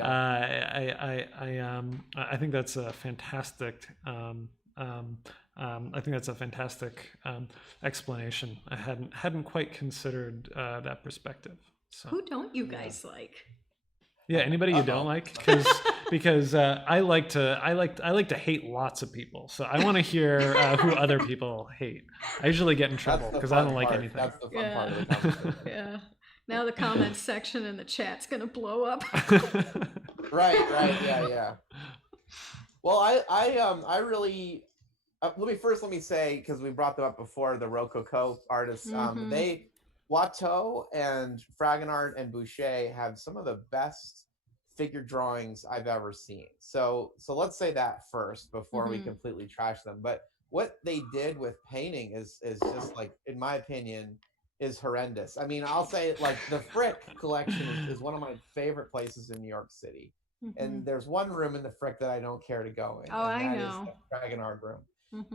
I think that's a fantastic. I think that's a fantastic explanation. I hadn't quite considered that perspective. So. Who don't you guys like? Yeah, anybody you don't like? Because I like to hate lots of people. So I want to hear who other people hate. I usually get in trouble because I don't like anything. That's the fun part of the conversation. Yeah. Now the comments section in the chat's gonna blow up. Right. Yeah. Well, I really. Let me say, because we brought them up before, the Rococo artists. Watteau and Fragonard and Boucher have some of the best figure drawings I've ever seen. So let's say that first before we completely trash them. But what they did with painting is just like, in my opinion, is horrendous. I mean, I'll say like the Frick collection is one of my favorite places in New York City. And there's one room in the Frick that I don't care to go in. Oh, and I that is know. the Dragon Art room.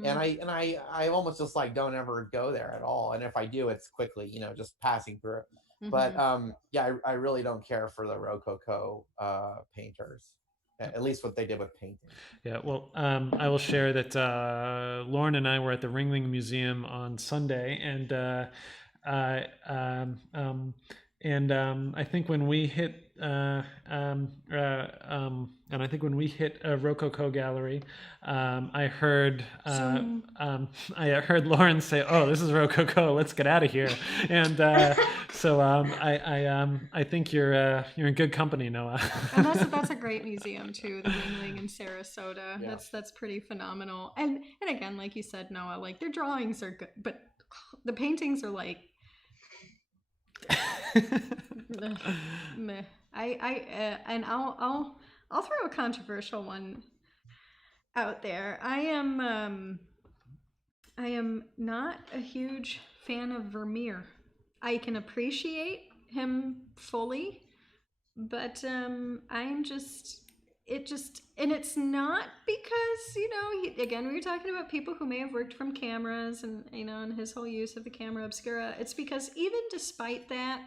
And I almost just like don't ever go there at all. And if I do, it's quickly, just passing through. But yeah, I really don't care for the Rococo painters, at least what they did with painting. Yeah, well, I will share that Lauren and I were at the Ringling Museum on Sunday, and I think when we hit and I think when we hit a Rococo gallery, I heard Lauren say, "Oh, this is Rococo. Let's get out of here." And so I think you're in good company, Noah. And that's a great museum too, the Ringling in Sarasota. Yeah. That's pretty phenomenal. And again, like you said, Noah, like their drawings are good, but the paintings are like meh. And I'll throw a controversial one out there. I am not a huge fan of Vermeer. I can appreciate him fully, but and it's not because, again, we were talking about people who may have worked from cameras and, and his whole use of the camera obscura. It's because even despite that,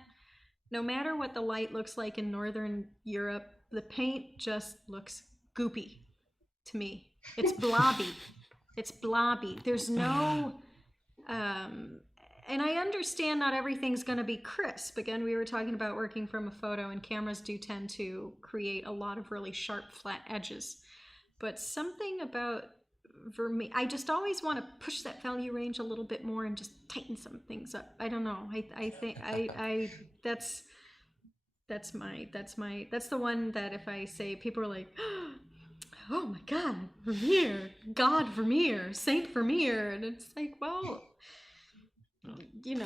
no matter what the light looks like in Northern Europe, the paint just looks goopy to me. It's blobby. It's blobby. There's no, and I understand not everything's going to be crisp. Again, we were talking about working from a photo, and cameras do tend to create a lot of really sharp, flat edges. But something about Vermeer, I just always want to push that value range a little bit more and just tighten some things up. I don't know. I think that's the one that if I say, people are like, oh my God, Vermeer, God Vermeer, Saint Vermeer. And it's like, well, No, he's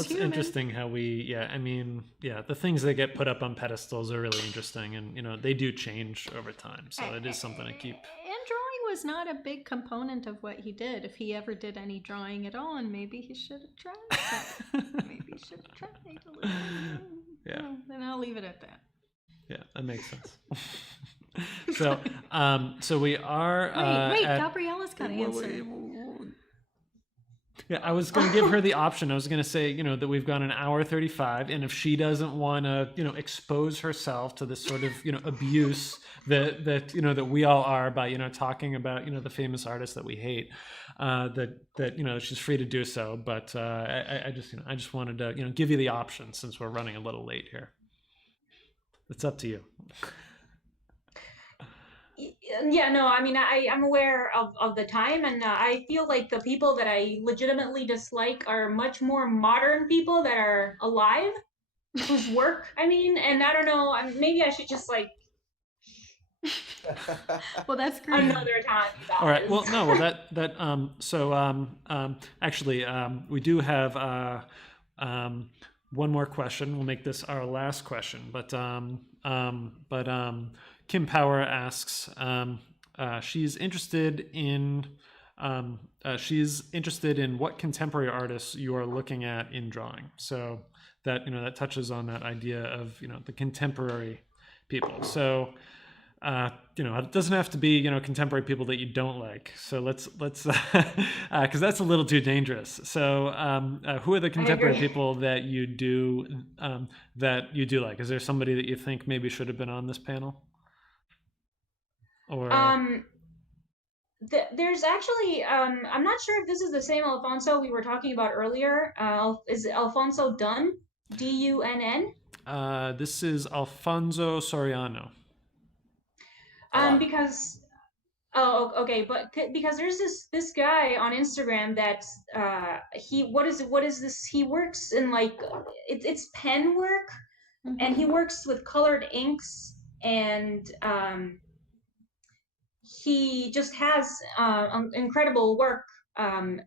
it's human. interesting how the things that get put up on pedestals are really interesting, and they do change over time, so it is something to keep. And drawing was not a big component of what he did, if he ever did any drawing at all, and maybe he should have tried. Maybe he should have tried a little bit. Yeah. Then I'll leave it at that. Yeah, that makes sense. So we are. Wait, Gabriela's got to answer. Yeah, I was going to give her the option. I was going to say, that we've got an hour 35, and if she doesn't want to, expose herself to this sort of, abuse that we all are by, talking about, the famous artists that we hate, that she's free to do so. But I just wanted to, give you the option since we're running a little late here. It's up to you. Yeah, no, I mean, I'm aware of the time, and I feel like the people that I legitimately dislike are much more modern people that are alive, whose work, and I don't know, maybe I should just like well, that's great. another time. Guys. All right. Well, no. Well, actually, we do have one more question. We'll make this our last question. But Kim Power asks, she's interested in what contemporary artists you are looking at in drawing. So that touches on that idea of the contemporary people. So. It doesn't have to be, contemporary people that you don't like. So let's, because that's a little too dangerous. So, who are the contemporary people that you do like? Is there somebody that you think maybe should have been on this panel? Or there's actually, I'm not sure if this is the same Alfonso we were talking about earlier. Is Alfonso Dunn? D-U-N-N? This is Alfonso Soriano. Because because there's this guy on Instagram that what is this? He works in like it's pen work, and he works with colored inks, and he just has incredible work. And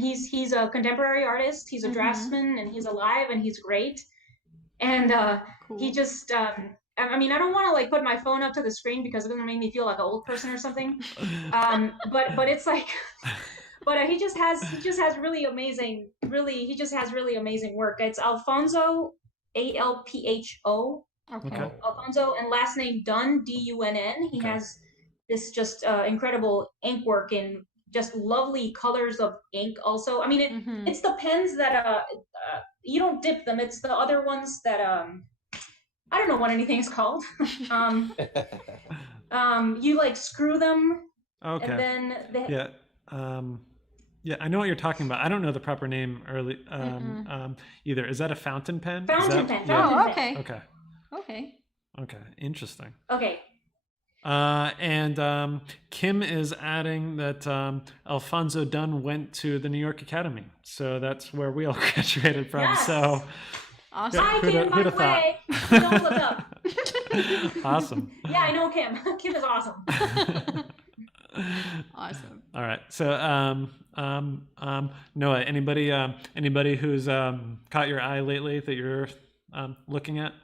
he's a contemporary artist. He's a draftsman, and he's alive, and he's great. And cool. He just I don't want to like put my phone up to the screen because it's gonna make me feel like an old person or something. But it's like but he just has really amazing work. It's Alfonso, Alpho. Okay. Alfonso, and last name Dunn, Dunn. He Okay. has this just incredible ink work in just lovely colors of ink. Also, I mean, it's the pens that you don't dip them. It's the other ones that I don't know what anything is called. You like screw them, Okay. and then Yeah. Yeah, I know what you're talking about. I don't know the proper name either. Is that a fountain pen? Fountain pen. Yeah. Oh, okay. Okay. Okay. Okay. Interesting. Okay. And Kim is adding that Alfonso Dunn went to the New York Academy, so that's where we all graduated from. Yes. So, Awesome. Hi, Kim. By who'da the way, don't look up. Awesome. Yeah, I know Kim. Kim is awesome. Awesome. All right. So, Noah, anybody who's caught your eye lately that you're looking at?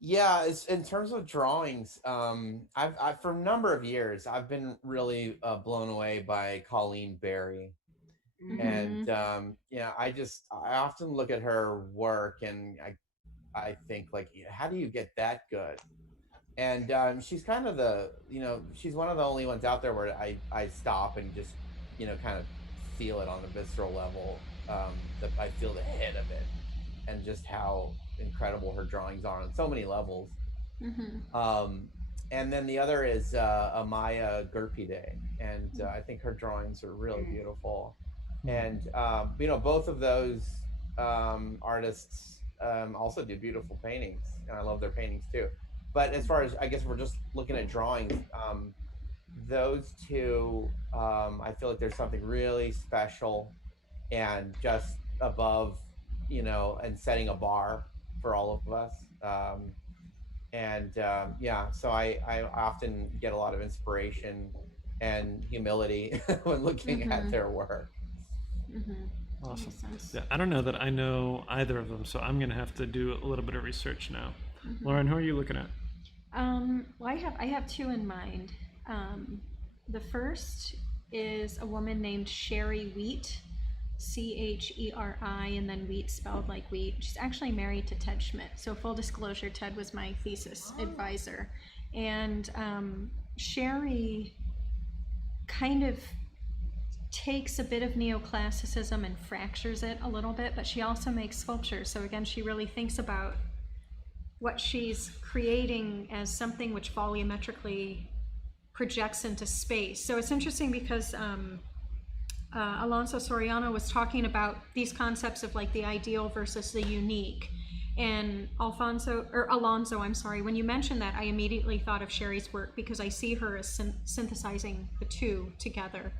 Yeah, it's in terms of drawings. I've for a number of years, I've been really blown away by Colleen Barry, and I often look at her work and I think, like, how do you get that good? And she's kind of she's one of the only ones out there where I stop and just kind of feel it on a visceral level. That I feel the hit of it, and just how incredible her drawings are on so many levels. And then the other is Amaya Gurpide, and I think her drawings are really beautiful. And both of those artists also do beautiful paintings, and I love their paintings too. But as far as, I guess, if we're just looking at drawings, those two, I feel like there's something really special and just above, and setting a bar for all of us. So I often get a lot of inspiration and humility when looking at their work. Awesome. Yeah, I don't know that I know either of them, so I'm going to have to do a little bit of research now. Lauren, who are you looking at? Well, I have two in mind. The first is a woman named Sherry Wheat, Cheri, and then Wheat spelled like wheat. She's actually married to Ted Schmidt. So full disclosure, Ted was my thesis advisor. And Sherry kind of takes a bit of neoclassicism and fractures it a little bit, but she also makes sculpture. So again, she really thinks about what she's creating as something which volumetrically projects into space. So it's interesting because Alonso Soriano was talking about these concepts of like the ideal versus the unique. And Alonso, when you mentioned that, I immediately thought of Sherry's work because I see her as synthesizing the two together.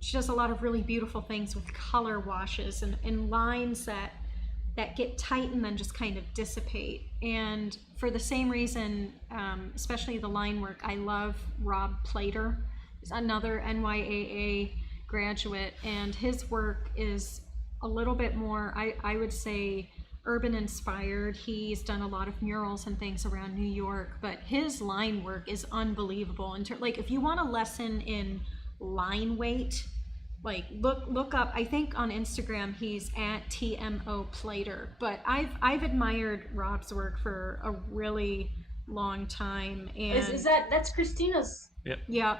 She does a lot of really beautiful things with color washes and lines that get tight and then just kind of dissipate. And for the same reason, especially the line work, I love Rob Plater. He's another NYAA graduate, and his work is a little bit more, I would say, urban inspired. He's done a lot of murals and things around New York, but his line work is unbelievable. Like, if you want a lesson in line weight, like look up, I think on Instagram he's at TMO Plater, but I've admired Rob's work for a really long time. And that's Christina's? Yeah.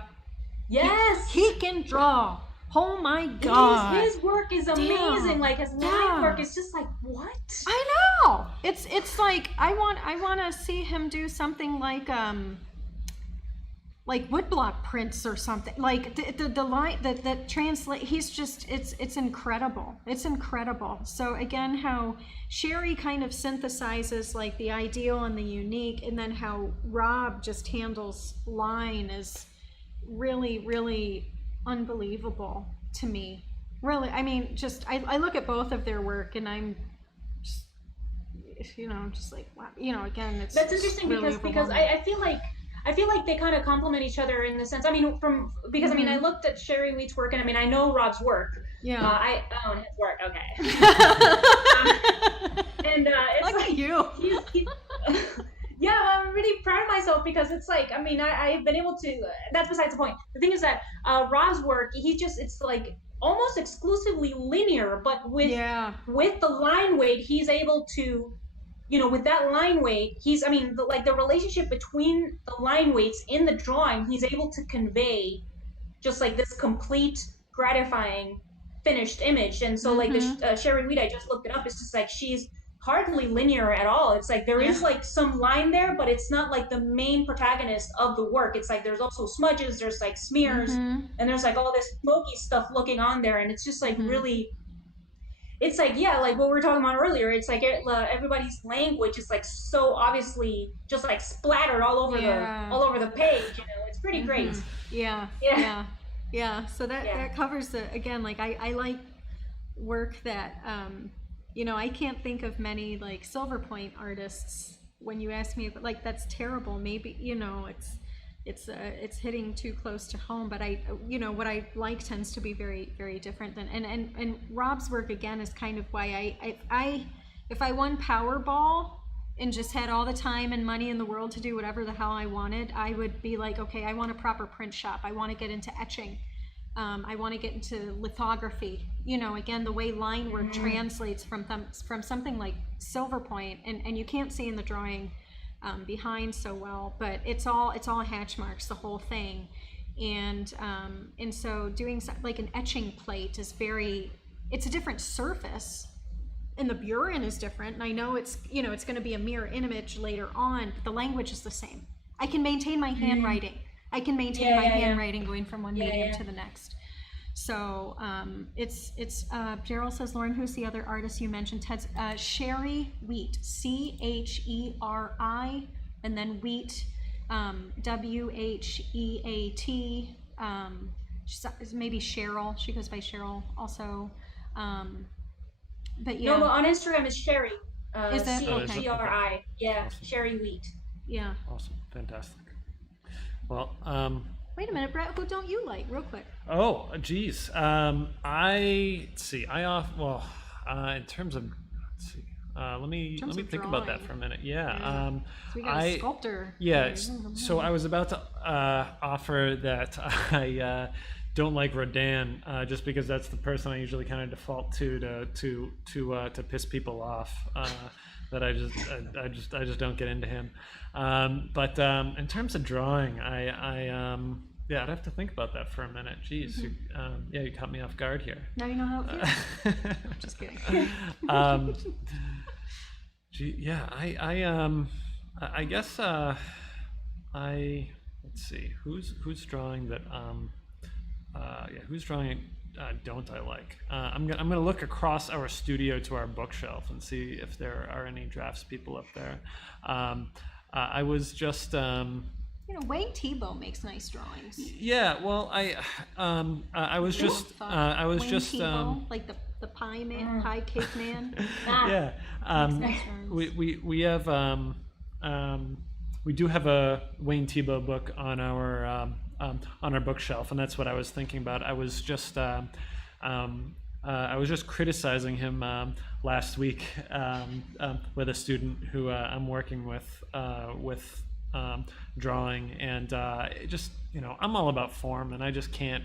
Yes, he can draw. Oh my God, his work is amazing. Damn. Like, his line work is just like, what? I know. It's like I want to see him do something like woodblock prints or something. Like the line that translate. He's just it's incredible. It's incredible. So again, how Sherry kind of synthesizes like the ideal and the unique, and then how Rob just handles line is really, really unbelievable to me. Really, I mean, just I look at both of their work and I'm just, just like, wow. Again, it's that's interesting really because I feel like they kind of complement each other in the sense. I mean, because I mean, I looked at Sherry Wheat's work, and I mean, I know Rob's work. Yeah. I own his work. Okay. And it's look like at you. Yeah, I'm really proud of myself because it's like, I mean, I've been able to, that's besides the point. The thing is that Rob's work, it's like almost exclusively linear, but with the line weight, he's able to, with that line weight, the relationship between the line weights in the drawing, he's able to convey just like this complete, gratifying, finished image. And so, like the Sherry Weed, I just looked it up. It's just like she's hardly linear at all. It's like there is like some line there, but it's not like the main protagonist of the work. It's like there's also smudges, there's like smears, and there's like all this smoky stuff looking on there, and it's just like really. It's like, yeah, like what we were talking about earlier. It's like everybody's language is like so obviously just like splattered all over the page. It's pretty great. Yeah. So that covers the, again, like I like work that I can't think of many like silver point artists when you ask me, but like that's terrible. Maybe it's hitting too close to home, but what I like tends to be very, very different than and Rob's work again is kind of why if I won Powerball and just had all the time and money in the world to do whatever the hell I wanted, I would be like, okay, I want a proper print shop. I want to get into etching. I want to get into lithography. Again, the way line work translates from something like silver point, and you can't see in the drawing behind so well, but it's all hatch marks, the whole thing, and so doing like an etching plate is it's a different surface, and the burin is different, and I know it's going to be a mirror image later on, but the language is the same. I can maintain my handwriting. I can maintain my handwriting going from one medium to the next. So it's Gerald says, Lauren, who's the other artist you mentioned? Ted's Sherry Wheat, Cheri, and then Wheat, Wheat. Maybe Cheryl. She goes by Cheryl also. But yeah. No, on Instagram is Sherry. Is that Cheri? Yeah, awesome. Sherry Wheat. Yeah. Awesome, fantastic. Well, wait a minute, Brett. Who don't you like, real quick? Oh, geez. In terms of, let me think about that for a minute. Yeah. So we got a sculptor. Yeah. So I was about to offer that I don't like Rodin just because that's the person I usually kind of default to piss people off. That I just don't get into him. But in terms of drawing, I'd have to think about that for a minute. Jeez, you caught me off guard here. Now you know how it feels. Just kidding. I guess let's see who's drawing that who's drawing don't I like. I'm gonna look across our studio to our bookshelf and see if there are any drafts people up there. I was just Wayne Thiebaud makes nice drawings. Yeah, well, I was just Wayne Thiebaud, like the pie man, pie cake man. Yeah, we have we do have a Wayne Thiebaud book on our bookshelf, and that's what I was thinking about. I was just criticizing him last week with a student who I'm working with drawing, and I'm all about form, and I just can't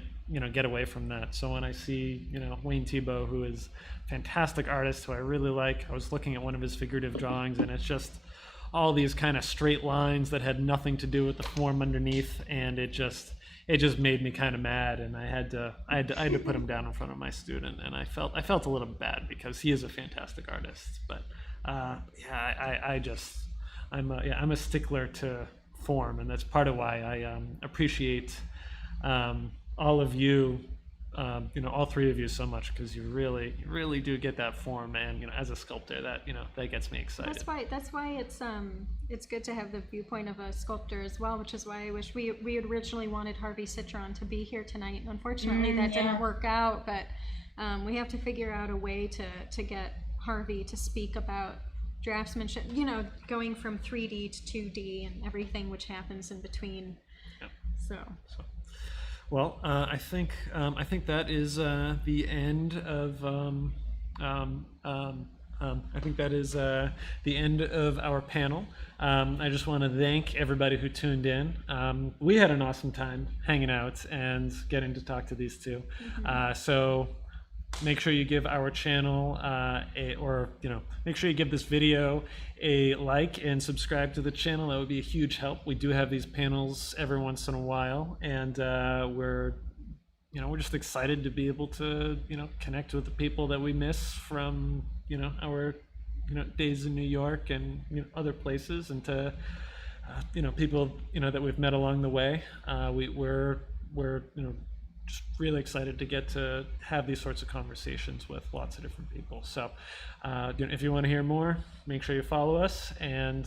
get away from that. So when I see Wayne Thiebaud, who is a fantastic artist who I really like, I was looking at one of his figurative drawings, and it's just all these kind of straight lines that had nothing to do with the form underneath, and it just made me kind of mad, and I had to put him down in front of my student, and I felt a little bad because he is a fantastic artist, but I'm a stickler to form, and that's part of why I appreciate all of you, all three of you so much, because you really do get that form, and as a sculptor, that gets me excited. That's why it's good to have the viewpoint of a sculptor as well, which is why I wish we had originally wanted Harvey Citron to be here tonight. Unfortunately, that didn't work out, but we have to figure out a way to get Harvey to speak about draftsmanship, going from 3D to 2D and everything which happens in between. Yep. So. Well, I think that is the end of I think that is the end of our panel. I just want to thank everybody who tuned in. We had an awesome time hanging out and getting to talk to these two. So make sure you give our channel make sure you give this video a like and subscribe to the channel. That would be a huge help. We do have these panels every once in a while, and we're just excited to be able to connect with the people that we miss from our days in New York and other places, and to people that we've met along the way. We're just really excited to get to have these sorts of conversations with lots of different people. So if you want to hear more, make sure you follow us, and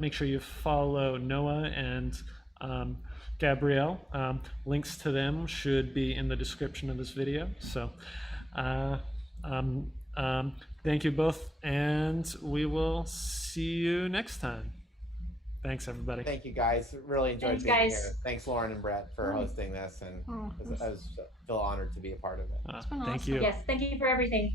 make sure you follow Noah and Gabrielle. Links to them should be in the description of this video. So thank you both, and we will see you next time. Thanks, everybody. Thank you, guys. Really enjoyed Thanks, being guys. here. Thanks, Lauren and Brett, for hosting this, and I feel honored to be a part of it. Thank awesome. you. Yes, thank you for everything.